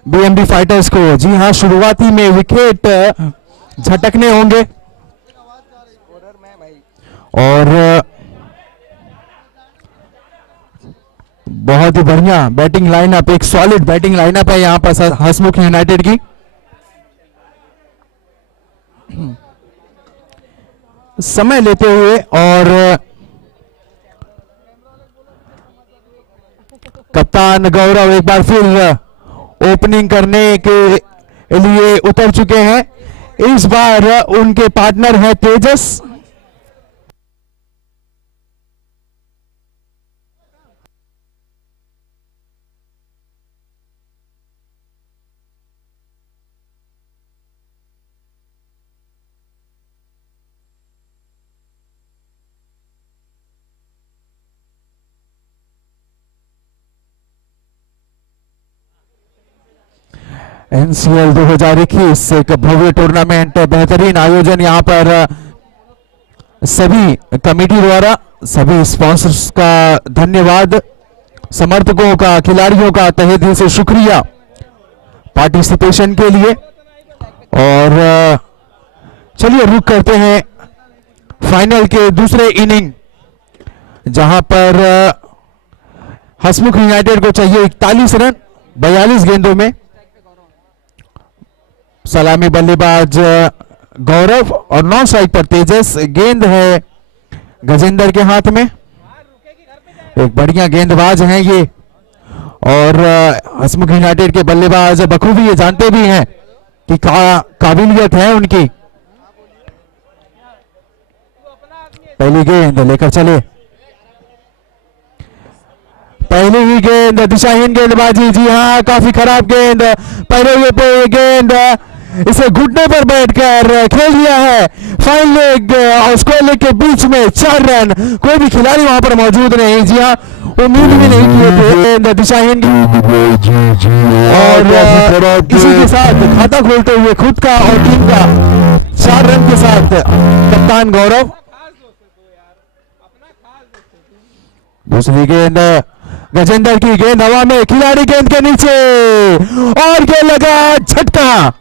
बीएमडी फाइटर्स को। जी हां, शुरुआती में विकेट झटकने होंगे और बहुत ही बढ़िया बैटिंग लाइनअप, एक सॉलिड बैटिंग लाइनअप है यहां पर हंसमुख यूनाइटेड की। समय लेते हुए और कप्तान गौरव एक बार फिर ओपनिंग करने के लिए उतर चुके हैं। इस बार उनके पार्टनर है तेजस। एनसीएल 2021 एक भव्य टूर्नामेंट, बेहतरीन आयोजन यहां पर सभी कमेटी द्वारा सभी स्पॉन्सर्स का धन्यवाद, समर्थकों का, खिलाड़ियों का तहे दिल से शुक्रिया पार्टिसिपेशन के लिए। और चलिए रुक करते हैं फाइनल के दूसरे इनिंग, जहां पर हसमुख यूनाइटेड को चाहिए 41 रन 42 गेंदों में। सलामी बल्लेबाज गौरव और नॉन स्ट्राइक पर तेजस। गेंद है गजेंद्र के हाथ में, एक बढ़िया गेंदबाज हैं ये, और हसमुख यूनाइटेड के बल्लेबाज बखूबी ये जानते भी हैं कि काबिलियत है उनकी। पहली गेंद लेकर चले, पहली ही गेंद दिशाहीन गेंदबाजी। जी हाँ, काफी खराब गेंद, पहले हुए पे गेंद इसे घुटने पर बैठकर खेल दिया है। फाइन लेग और स्क्वायर लेग के बीच में 4 रन, कोई भी खिलाड़ी वहां पर मौजूद नहीं। जी हाँ, उम्मीद भी नहीं किए थे। गेंद दिशाहीन और इसी के साथ खाता खोलते हुए खुद का और टीम का 4 रन के साथ कप्तान गौरव। दूसरी गेंद गजेंद्र की, गेंद हवा में, खिलाड़ी गेंद के नीचे और गेंद लगा झटका।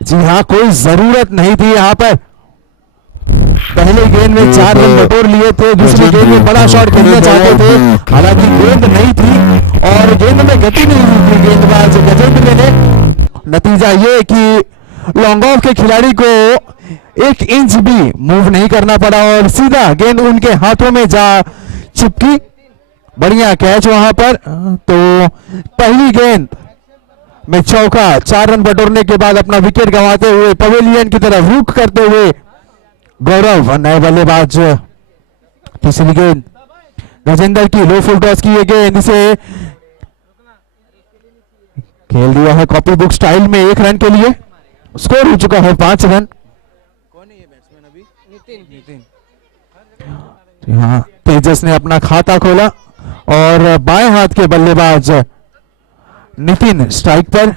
जी हाँ, कोई जरूरत नहीं थी यहां पर। पहले गेंद में 4 रन बटोर लिए थे, दूसरी गेंद में बड़ा शॉट खेलना चाहते थे, हालांकि गेंद नहीं थी और गेंद में गति नहीं हुई थी गेंदबाज गजेंद्र ने। नतीजा ये कि लॉन्ग ऑफ के खिलाड़ी को 1 इंच भी मूव नहीं करना पड़ा और सीधा गेंद उनके हाथों में जा चिपकी। बढ़िया कैच वहां पर। तो पहली गेंद में चौका, 4 रन बटोरने के बाद अपना विकेट गंवाते हुए पवेलियन की तरफ रुख करते हुए गौरव नए बल्लेबाज। तीसरी गेंद गजेंद्र की, लो फुल टॉस की ये गेंद, इसे खेल दिया है कॉपी बुक स्टाइल में 1 रन के लिए। स्कोर हो चुका है 5 रन। कौन है ये बैट्समैन अभी? नितिन। यहाँ तेजस ने अपना खाता खोला और बाएं हाथ के बल्लेबाज नितिन स्ट्राइक पर।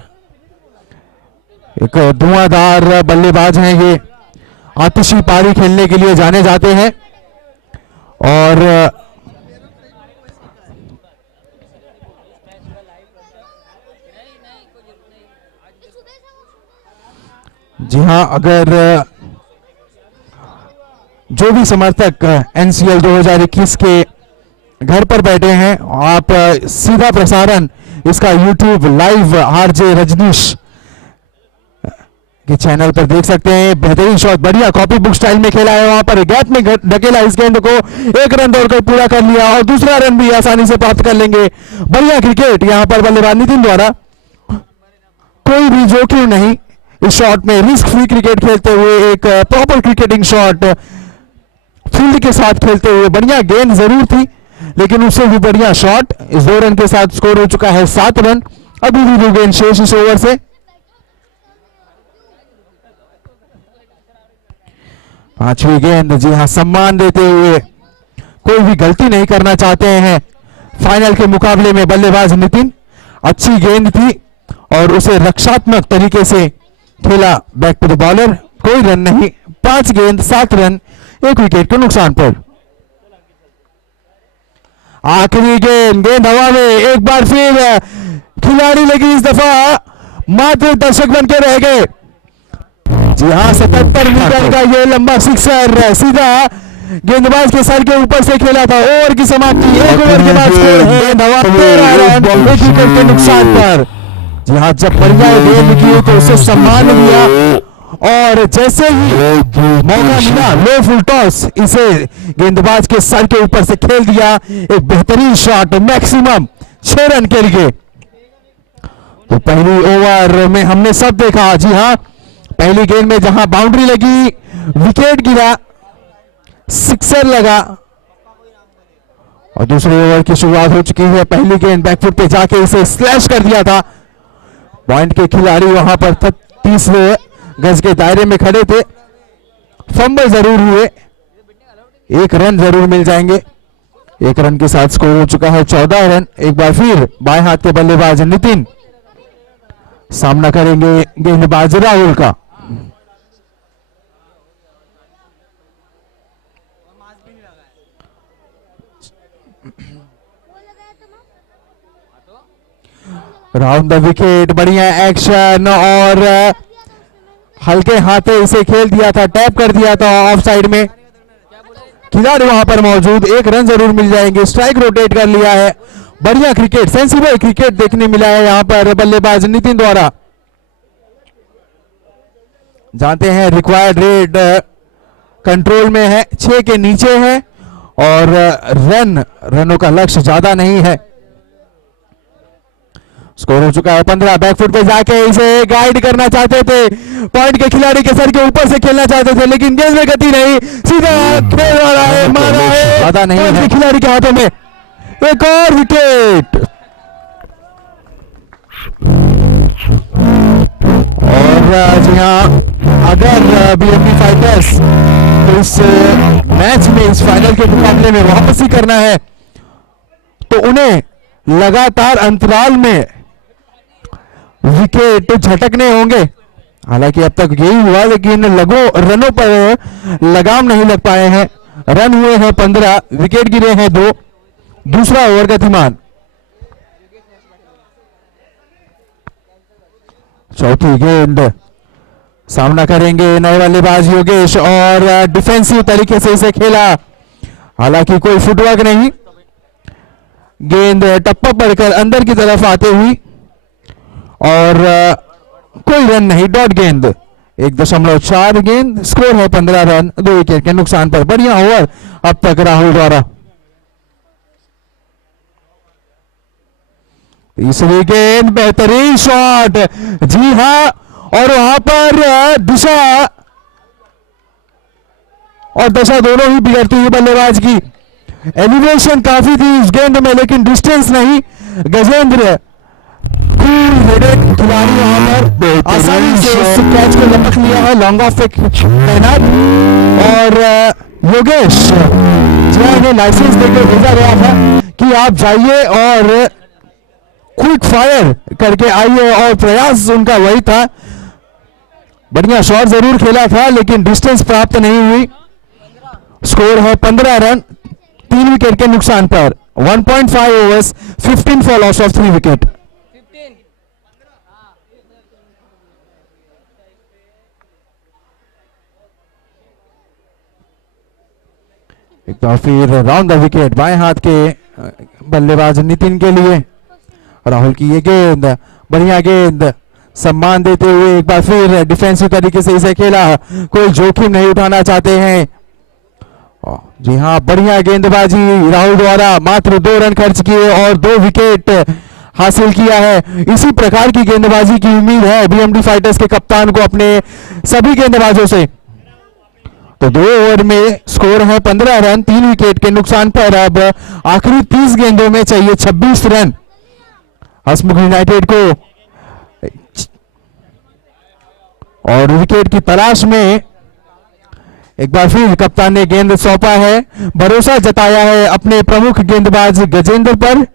एक धुआंधार बल्लेबाज हैं ये, आतिशी पारी खेलने के लिए जाने जाते हैं। और जी हाँ, अगर जो भी समर्थक एनसीएल 2021 के घर पर बैठे हैं, आप सीधा प्रसारण इसका यूट्यूब लाइव आरजे रजनीश के चैनल पर देख सकते हैं। बेहतरीन शॉट, बढ़िया कॉपी बुक स्टाइल में खेला है, वहां पर गैप में ढकेला इस गेंद को, 1 रन दौड़कर पूरा कर लिया और दूसरा रन भी आसानी से प्राप्त कर लेंगे। बढ़िया क्रिकेट यहां पर बल्लेबाज नितिन द्वारा, कोई भी जोखिम नहीं इस शॉट में, रिस्क फ्री क्रिकेट खेलते हुए एक प्रॉपर क्रिकेटिंग शॉट फील्ड के साथ खेलते हुए। बढ़िया गेंद जरूर थी लेकिन उससे भी बढ़िया शॉट। इस 2 रन के साथ स्कोर हो चुका है 7 रन। अभी भी 2 गेंद शेष इस ओवर से। पांचवी गेंद, जी हाँ, सम्मान देते हुए, कोई भी गलती नहीं करना चाहते हैं फाइनल के मुकाबले में बल्लेबाज नितिन। अच्छी गेंद थी और उसे रक्षात्मक तरीके से खेला बैक टू द बॉलर। कोई रन नहीं, 5 गेंद 7 रन, 1 विकेट के नुकसान पर। आखिरी गेंद, गेंद हवा में, एक बार फिर खिलाड़ी लगी, इस दफा मात्र दर्शक बन के रह गए। जी हाँ, 77 मीटर का ये लंबा सिक्सर सीधा गेंदबाज के सर के ऊपर से खेला था। ओवर की समाप्ति, 1 ओवर के बाद स्कोर है 13 रन, 1 विकेट के नुकसान पर। जी हाँ, जब बढ़िया गेंद की तो उसे सम्मान दिया और जैसे ही मौका मिला लो फुल टॉस, इसे गेंदबाज के सर के ऊपर से खेल दिया। एक बेहतरीन शॉट, मैक्सिमम 6 रन के लिए। तो पहली ओवर में हमने सब देखा। जी हाँ, पहली गेंद में जहां बाउंड्री लगी, विकेट गिरा, सिक्सर लगा और दूसरे ओवर की शुरुआत हो चुकी है। पहली गेंद बैकफुट पे जाके इसे स्लैश कर दिया था। पॉइंट के खिलाड़ी वहां पर 30 गज के दायरे में खड़े थे। फंबल जरूर हुए, 1 रन जरूर मिल जाएंगे। 1 रन के साथ स्कोर हो चुका है 14 रन। एक बार फिर बाएं हाथ के बल्लेबाज नितिन सामना करेंगे गेंदबाज राहुल का। राउंड द विकेट, बढ़िया एक्शन, और हल्के हाथे इसे खेल दिया था, टैप कर दिया था ऑफ साइड में। खिलाड़ी वहां पर मौजूद, एक रन जरूर मिल जाएंगे। स्ट्राइक रोटेट कर लिया है। बढ़िया क्रिकेट, सेंसिबल क्रिकेट देखने मिला है यहाँ पर बल्लेबाज नितिन द्वारा। जानते हैं रिक्वायर्ड रेट कंट्रोल में है, 6 के नीचे है, और रनों का लक्ष्य ज्यादा नहीं है। स्कोर हो चुका है 15। बैकफुट पे जाके इसे गाइड करना चाहते थे, पॉइंट के खिलाड़ी के सर के ऊपर से खेलना चाहते थे, लेकिन गेंद में गति नहीं, सीधा खेल रहा है, मारा है, ज्यादा नहीं है खिलाड़ी के हाथों में। एक और विकेट, और जी हाँ, अगर बीएमडी फाइटर्स को इस मैच में, इस फाइनल के मुकाबले में वापसी करना है तो उन्हें लगातार अंतराल में विकेट झटकने होंगे। हालांकि अब तक यही हुआ, लेकिन रनों पर लगाम नहीं लग पाए हैं। रन हुए हैं 15, विकेट गिरे हैं 2। दूसरा ओवर गतिमान, चौथी गेंद, सामना करेंगे नए बल्लेबाज योगेश, और डिफेंसिव तरीके से इसे खेला, हालांकि कोई फुटवर्क नहीं। गेंद टप्पा पड़कर अंदर की तरफ आते हुई, और कोई रन नहीं, डॉट गेंद। 1.4 गेंद, स्कोर है 15 रन, 2 विकेट के नुकसान पर। बढ़िया ओवर अब तक राहुल द्वारा। तीसरी गेंद, बेहतरीन शॉट, जी हां, और वहां पर दिशा और दशा दोनों ही बिगड़ती हुई बल्लेबाज की। एलिवेशन काफी थी इस गेंद में, लेकिन डिस्टेंस नहीं। गजेंद्र खिलाड़ी वहां पर आसानी से उस कैच को लपक लिया है, लॉन्ग ऑफ पे तैनात। और योगेश जिन्हें लाइसेंस देकर भेजा गया था कि आप जाइए और क्विक फायर करके आइए, और प्रयास उनका वही था। बढ़िया शॉट जरूर खेला था, लेकिन डिस्टेंस प्राप्त नहीं हुई। स्कोर है 15 रन, 3 विकेट के नुकसान पर। 1.5 overs, 15 for loss of 3 wicket. एक बार फिर राउंड द विकेट, बाएं हाथ के बल्लेबाज नितिन के लिए। राहुल की ये गेंद, बढ़िया गेंद, सम्मान देते हुए एक बार फिर डिफेंसिव तरीके से इसे खेला, कोई जोखिम नहीं उठाना चाहते हैं। जी हाँ, बढ़िया गेंदबाजी राहुल द्वारा, मात्र 2 रन खर्च किए और 2 विकेट हासिल किया है। इसी प्रकार की गेंदबाजी की उम्मीद है बीएमडी फाइटर्स के कप्तान को अपने सभी गेंदबाजों से। तो 2 ओवर में स्कोर है 15 रन, 3 विकेट के नुकसान पर। अब आखिरी 30 गेंदों में चाहिए 26 रन हंसमुख यूनाइटेड को, और विकेट की तलाश में एक बार फिर कप्तान ने गेंद सौंपा है, भरोसा जताया है अपने प्रमुख गेंदबाज गजेंद्र पर।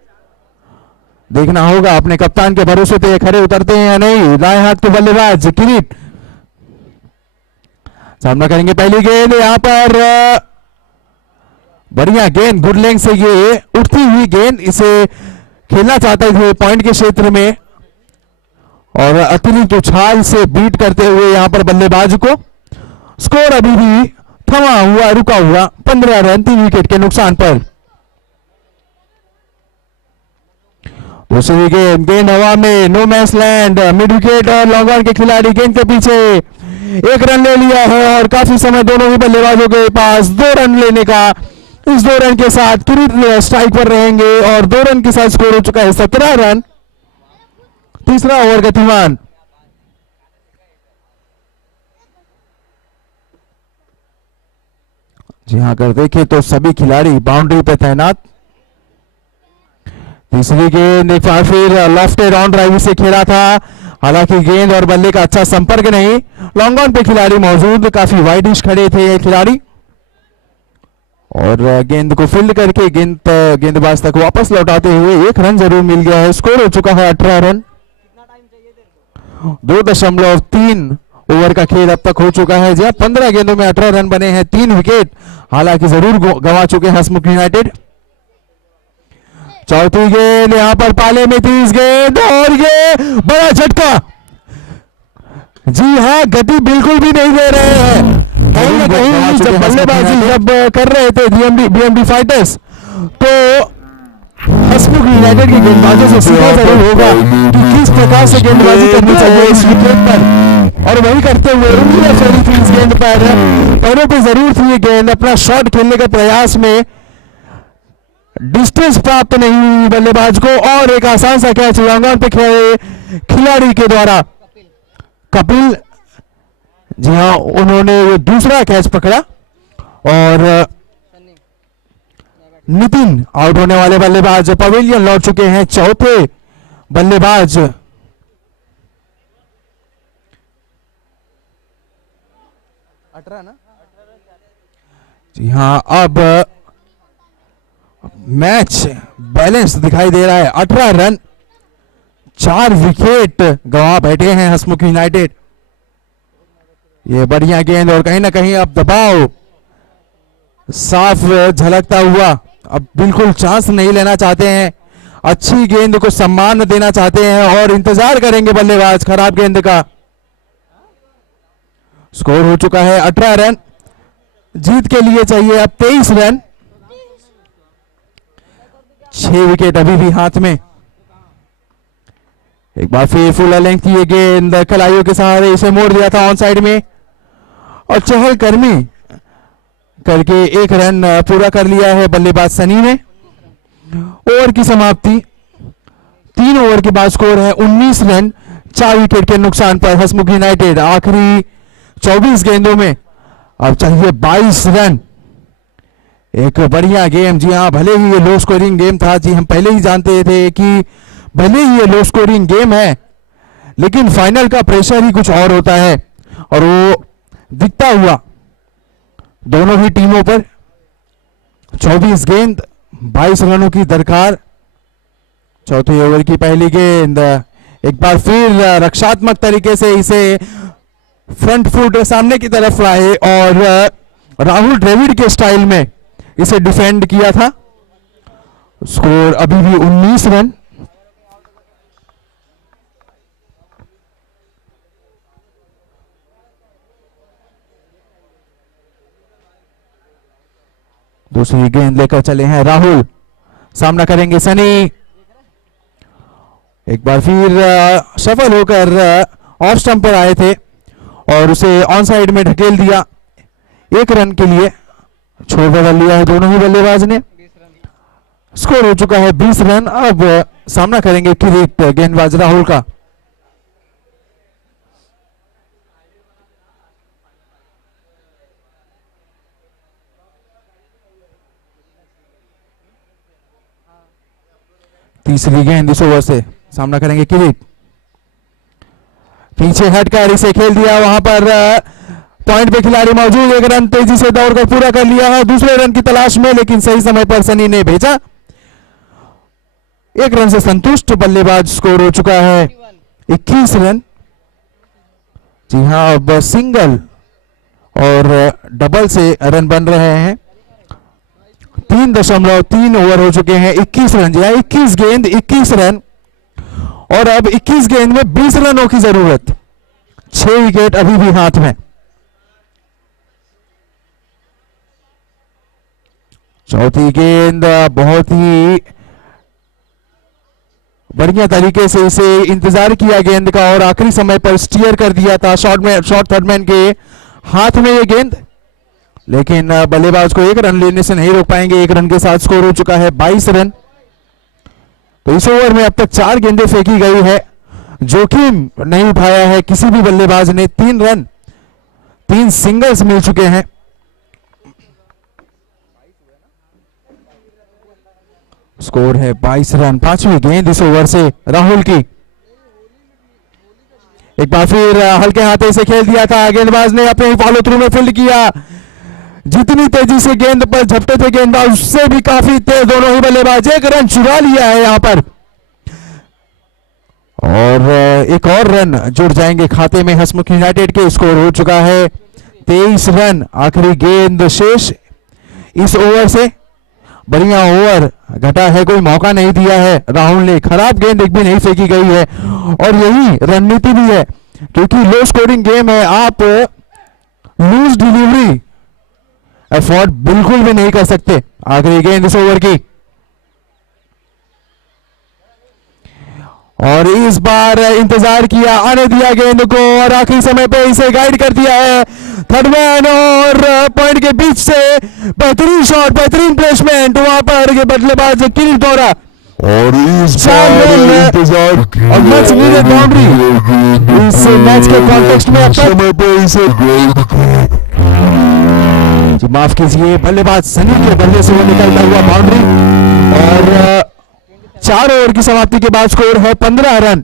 देखना होगा अपने कप्तान के भरोसे पे खड़े उतरते हैं या नहीं। दाएं हाथ के बल्लेबाज किरीट सामना करेंगे पहली गेंद, यहां पर बढ़िया गेंद, गुड लेंथ से ये उठती हुई गेंद, इसे खेलना चाहते थे पॉइंट के क्षेत्र में, और अतिरिक्त उछाल से बीट करते हुए यहां पर बल्लेबाज को। स्कोर अभी भी थमा हुआ, रुका हुआ, 15 रन, 3 विकेट के नुकसान पर। दूसरी गेंद हवा में, no match land, mid wicket, और लॉन्ग ऑन के खिलाड़ी गेंद के पीछे 1 रन ले लिया है, और काफी समय दोनों ही बल्लेबाजों के पास 2 रन लेने का। इस 2 रन के साथ किरीट स्ट्राइक पर रहेंगे, और 2 रन के साथ स्कोर हो चुका है 17 रन। तीसरा ओवर गतिमान, जी हाँ, अगर देखें तो सभी खिलाड़ी बाउंड्री पे तैनात। तीसरी गेंद एक बार फिर लॉफ्टेड ऑन ड्राइव से खेला था, हालांकि गेंद और बल्ले का अच्छा संपर्क नहीं। लॉन्ग ऑन पे खिलाड़ी मौजूद, काफी वाइडिश खड़े थे ये खिलाड़ी, और गेंद को फील्ड करके गेंदबाज तक वापस लौटाते हुए 1 रन जरूर मिल गया है। स्कोर हो चुका है 18 रन। 2.3 ओवर का खेल अब तक हो चुका है, जहां 15 गेंदों में 18 रन बने हैं, 3 विकेट हालांकि जरूर गंवा चुके हैं हंसमुख यूनाइटेड। चौथी गेंद यहां पर पाले में 30 गेंद और ये बड़ा झटका। जी हाँ, गति बिल्कुल भी नहीं दे रहे हैं। कहीं ना कहीं जब बल्लेबाजी जब कर रहे थे बीएमडी फाइटर्स, तो हंसमुख यूनाइटेड के गेंदबाजों से सीखा जरूर होगा कि किस प्रकार से गेंदबाजी करनी चाहिए इस विकेट पर, और वही करते हुए उन्होंने चली थी इस गेंद पर। पैरों पे जरूर थी ये गेंद, अपना शॉट खेलने के प्रयास में डिस्टेंस प्राप्त नहीं हुई बल्लेबाज को, और एक आसान सा कैच लॉन्ग ऑन पे खेले खिलाड़ी के द्वारा। कपिल, जी हाँ, उन्होंने ये दूसरा कैच पकड़ा, और नितिन आउट होने वाले बल्लेबाज पवेलियन लौट चुके हैं। चौथे बल्लेबाज ना। जी हाँ, अब मैच बैलेंस दिखाई दे रहा है। 18 रन, 4 विकेट गंवा बैठे हैं हंसमुख यूनाइटेड। ये बढ़िया गेंद, और कहीं ना कहीं अब दबाव साफ झलकता हुआ। अब बिल्कुल चांस नहीं लेना चाहते हैं, अच्छी गेंद को सम्मान देना चाहते हैं और इंतजार करेंगे बल्लेबाज खराब गेंद का। स्कोर हो चुका है 18 रन, जीत के लिए चाहिए अब 23 रन। 6 विकेट अभी भी हाथ में। एक बार फिर फुल लेंथ की ये गेंद कलाइयों के सहारे इसे मोड़ दिया था ऑन साइड में, और चहलकर्मी करके 1 रन पूरा कर लिया है बल्लेबाज सनी ने। ओवर की समाप्ति, 3 ओवर के बाद स्कोर है 19 रन, 4 विकेट के नुकसान पर हंसमुख यूनाइटेड आखिरी 24 गेंदों में अब चाहिए 22 रन। एक बढ़िया गेम, जी हाँ, भले ही ये लो स्कोरिंग गेम था, जी हम पहले ही जानते थे कि भले ही ये लो स्कोरिंग गेम है, लेकिन फाइनल का प्रेशर ही कुछ और होता है, और वो दिखता हुआ दोनों ही टीमों पर। 24 गेंद, 22 रनों की दरकार। चौथे ओवर की पहली गेंद, एक बार फिर रक्षात्मक तरीके से इसे फ्रंट फुट सामने की तरफ लाए और राहुल द्रविड़ के स्टाइल में इसे डिफेंड किया था। स्कोर अभी भी 19 रन। दूसरी गेंद लेकर चले हैं राहुल, सामना करेंगे सनी। एक बार फिर सफल होकर ऑफ स्टंप पर आए थे और उसे ऑन साइड में ढकेल दिया। 1 रन के लिए छोड़ बदल लिया है दोनों ही बल्लेबाज ने। स्कोर हो चुका है 20 रन। अब सामना करेंगे किरीट गेंदबाज राहुल का। तीसरी गेंद इस ओवर से सामना करेंगे किरीट। पीछे हटकर इसे खेल दिया, वहां पर पॉइंट पे खिलाड़ी मौजूद। 1 रन तेजी से दौड़कर पूरा कर लिया है दूसरे रन की तलाश में, लेकिन सही समय पर सनी ने भेजा। 1 रन से संतुष्ट बल्लेबाज। स्कोर हो चुका है 21 रन। जी हाँ, अब सिंगल और डबल से रन बन रहे हैं। 3.3 ओवर हो चुके हैं। 21 रन, जी हाँ, 21 गेंद 21 रन, और अब 21 गेंद में 20 रनों की जरूरत। 6 विकेट अभी भी हाथ में। चौथी गेंद बहुत ही बढ़िया तरीके से इसे इंतजार किया गेंद का, और आखिरी समय पर स्टीयर कर दिया था शॉर्ट थर्डमैन के हाथ में ये गेंद, लेकिन बल्लेबाज को 1 रन लेने से नहीं रोक पाएंगे। 1 रन के साथ स्कोर हो चुका है 22 रन। तो इस ओवर में अब तक 4 गेंदें फेंकी गई है, जोखिम नहीं उठाया है किसी भी बल्लेबाज ने। 3 रन, 3 सिंगल्स मिल चुके हैं। स्कोर है 22 रन। 5वीं गेंद इस ओवर से राहुल की। एक बार फिर हल्के हाथे से खेल दिया था गेंदबाज ने, अपने फॉलो थ्रू में फील्ड किया। जितनी तेजी से गेंद पर झपटे थे गेंदबाज, उससे भी काफी तेज दोनों ही बल्लेबाज। 1 रन चुरा लिया है यहां पर, और एक और रन जुड़ जाएंगे खाते में हंसमुख यूनाइटेड के। स्कोर हो चुका है 23 रन। आखिरी गेंद शेष इस ओवर से। बढ़िया ओवर घटा है, कोई मौका नहीं दिया है राहुल ने, खराब गेंद एक भी नहीं फेंकी गई है और यही रणनीति भी है क्योंकि लो स्कोरिंग गेम है, आप लूज डिलीवरी एफर्ट बिल्कुल भी नहीं कर सकते। आखिरी गेंद इस ओवर की और इस बार इंतजार किया, आने दिया गेंद को और आखिरी समय पे इसे गाइड कर दिया है थर्ड मैन और पॉइंट के बीच से बेहतरीन शॉट, बेहतरीन प्लेसमेंट वहां पर ये बल्लेबाज किरीट दौरा और इस चार बार रन इंतजार और मच नीडेड बाउंड्री इस मैच के कॉन्टेक्स्ट में अब तक। समय पे इसे जी माफ कीजिए, बल्लेबाज सनी के बल्ले से वो निकलता हुआ बाउंड्री और 4 ओवर की समाप्ति के बाद स्कोर है 15 रन।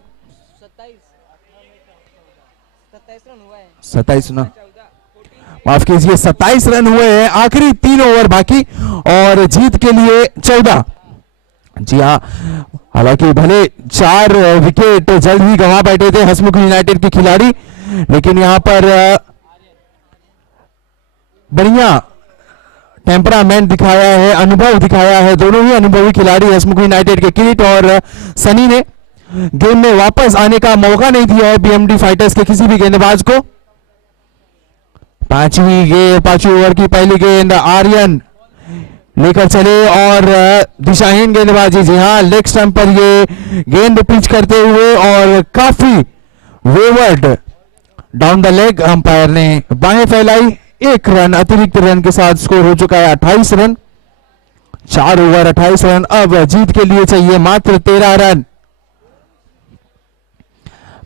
27 ना, माफ कीजिए 27 रन हुए हैं, आखिरी 3 ओवर बाकी और जीत के लिए 14। जी हाँ, हालांकि भले 4 विकेट जल्द ही गंवा बैठे थे हंसमुख यूनाइटेड के खिलाड़ी, लेकिन यहां पर बढ़िया टेम्परामेंट दिखाया है, अनुभव दिखाया है, दोनों ही अनुभवी खिलाड़ी हंसमुख यूनाइटेड के किरीट और सनी ने गेम में वापस आने का मौका नहीं दिया है बीएमडी फाइटर्स के किसी भी गेंदबाज को। पांचवी ओवर की पहली गेंद आर्यन लेकर चले और दिशाहीन गेंदबाजी, जी हाँ लेग स्टंप पर ये गेंद पिच करते हुए और काफी wayward down the leg, umpire ने बाहें फैलाई, 1 रन अतिरिक्त रन के साथ स्कोर हो चुका है 28 रन। 4 ओवर 28 रन, अब जीत के लिए चाहिए मात्र 13 रन।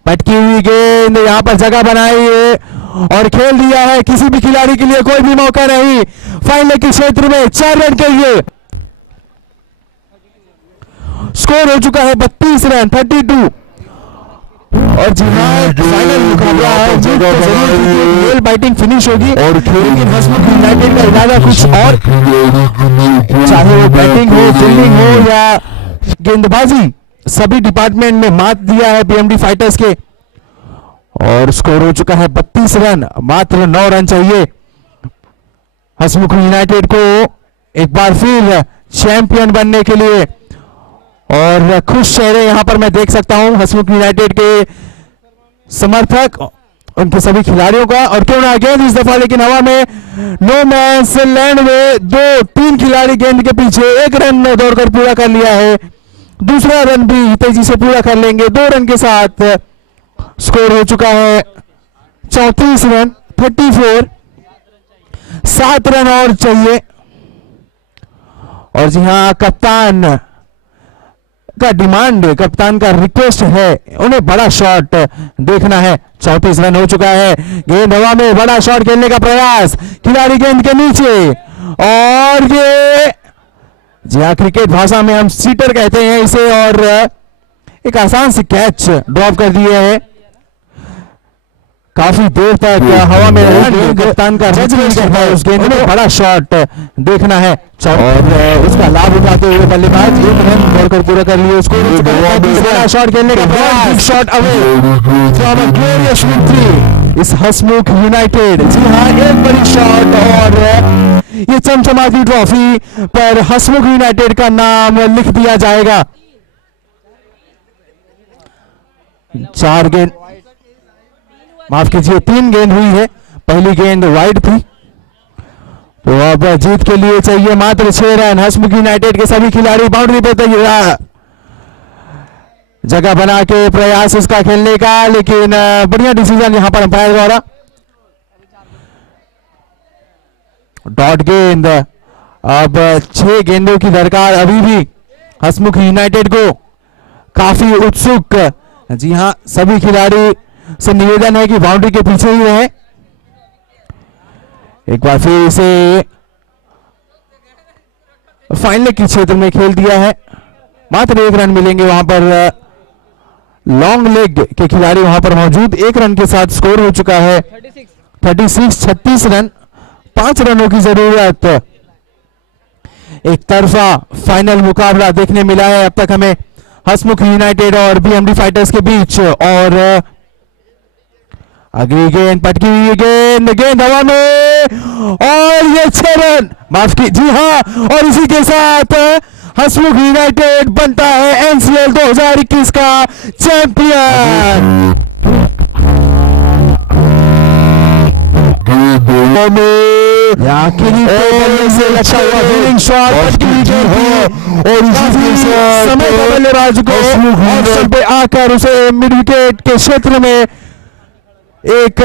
पटकी हुई गेंद यहां पर जगह बनाई है और खेल दिया है, किसी भी खिलाड़ी के लिए कोई भी मौका नहीं, फाइनल के क्षेत्र में 4 रन के लिए स्कोर हो चुका है 32 रन 32। और जी हाँ, फाइनल मुकाबला है, नेल बाइटिंग फिनिश होगी और लेकिन हंसमुख यूनाइटेड का इरादा कुछ और, चाहे वो बैटिंग हो, फील्डिंग हो या गेंदबाजी, सभी डिपार्टमेंट में मात दिया है बीएमडी फाइटर्स के और स्कोर हो चुका है 32 रन, मात्र 9 रन चाहिए हंसमुख यूनाइटेड को एक बार फिर चैंपियन बनने के लिए। और खुश चेहरे यहां पर मैं देख सकता हूं हंसमुख यूनाइटेड के समर्थक, उनके सभी खिलाड़ियों का। और क्यों ना गेंद इस दफा लेकिन हवा में, नो मैंस लैंड में 2-3 खिलाड़ी गेंद के पीछे, 1 रन दौड़कर पूरा कर लिया है, दूसरा रन भी तेजी से पूरा कर लेंगे। 2 रन के साथ स्कोर हो चुका है 34 रन 34, 7 रन और चाहिए। और जी हाँ, कप्तान का डिमांड, कप्तान का रिक्वेस्ट है, उन्हें बड़ा शॉट देखना है। 34 रन हो चुका है, गेंद हवा में, बड़ा शॉट खेलने का प्रयास, खिलाड़ी गेंद के नीचे और ये जी हाँ क्रिकेट भाषा में हम सीटर कहते हैं इसे, और एक आसान सी कैच ड्रॉप कर दिए है, काफी देर तक हवा में रहा, कप्तान का रिक्वेस्ट है उस गेंद में बड़ा शॉट देखना है और उसका लाभ उठाते हुए बल्लेबाज 1 रन दौड़कर पूरा कर लिए उसको। बड़ा शॉट खेलने का प्रयास, shot away from a glorious victory इस हंसमुख यूनाइटेड। जी हाँ, एक बड़ी शॉट और ये चमचमाती ट्रॉफी पर हंसमुख यूनाइटेड का नाम लिख दिया जाएगा। 4 गेंद, माफ कीजिए 3 गेंद हुई है, पहली गेंद वाइड थी, तो अब जीत के लिए चाहिए मात्र 6 रन। हंसमुख यूनाइटेड के सभी खिलाड़ी बाउंड्री पे तैयार, जगह बना के प्रयास इसका खेलने का, लेकिन बढ़िया डिसीजन यहां पर अंपायर द्वारा। डॉट गेंद, अब 6 गेंदों की दरकार अभी भी हंसमुख यूनाइटेड को, काफी उत्सुक। जी हां, सभी खिलाड़ी से निवेदन है कि बाउंड्री के पीछे ही रहे। एक बार फिर इसे फाइनल के क्षेत्र में खेल दिया है, मात्र 1 रन मिलेंगे वहां पर, लॉन्ग लेग के खिलाड़ी वहां पर मौजूद। 1 रन के साथ स्कोर हो चुका है 36 रन, 5 रनों की जरूरत। एक तरफा फाइनल मुकाबला देखने मिला है अब तक हमें हंसमुख यूनाइटेड और बीएमडी फाइटर्स के बीच। और अगली गेंद, पटकी हुई गेंद, गेंद हवा में और ये 6 रन माफ की जी हाँ, और इसी के साथ हंसमुख यूनाइटेड बनता है एनसीएल 2021 का चैंपियन। यहाँ किरीट को बल्ले से लगा हुआ विनिंग शॉट और इसी समय पर बल्लेबाज को ऑप्शन पे आकर उसे मिड विकेट के क्षेत्र में एक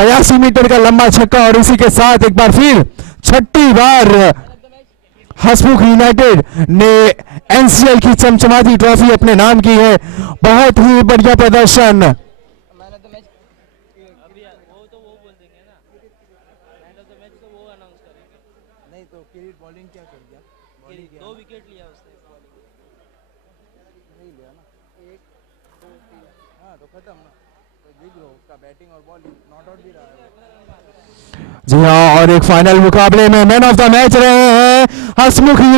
82 मीटर का लंबा छक्का, और इसी के साथ एक बार फिर छठी बार हंसमुख यूनाइटेड ने एनसीएल की चमचमाती ट्रॉफी अपने नाम की है। बहुत ही बढ़िया प्रदर्शन। मैन ऑफ द मैच अभी वो तो वो बोल देंगे ना, मैन ऑफ द मैच तो वो अनाउंस करेंगे। नहीं तो किरीट बॉलिंग क्या कर दिया? बॉलिंग किया 2 विकेट लिया उसने बॉलिंग। नहीं लिया ना, 1 2 3, हाँ तो खत्म ना, तो जीत लो उसका बैटिंग और बॉलिंग, नॉट आउट भी रहा है वो। जी हाँ, और एक फाइनल मुकाबले में मैन ऑफ द मैच रहे हैं हंसमुख यूनाइटेड।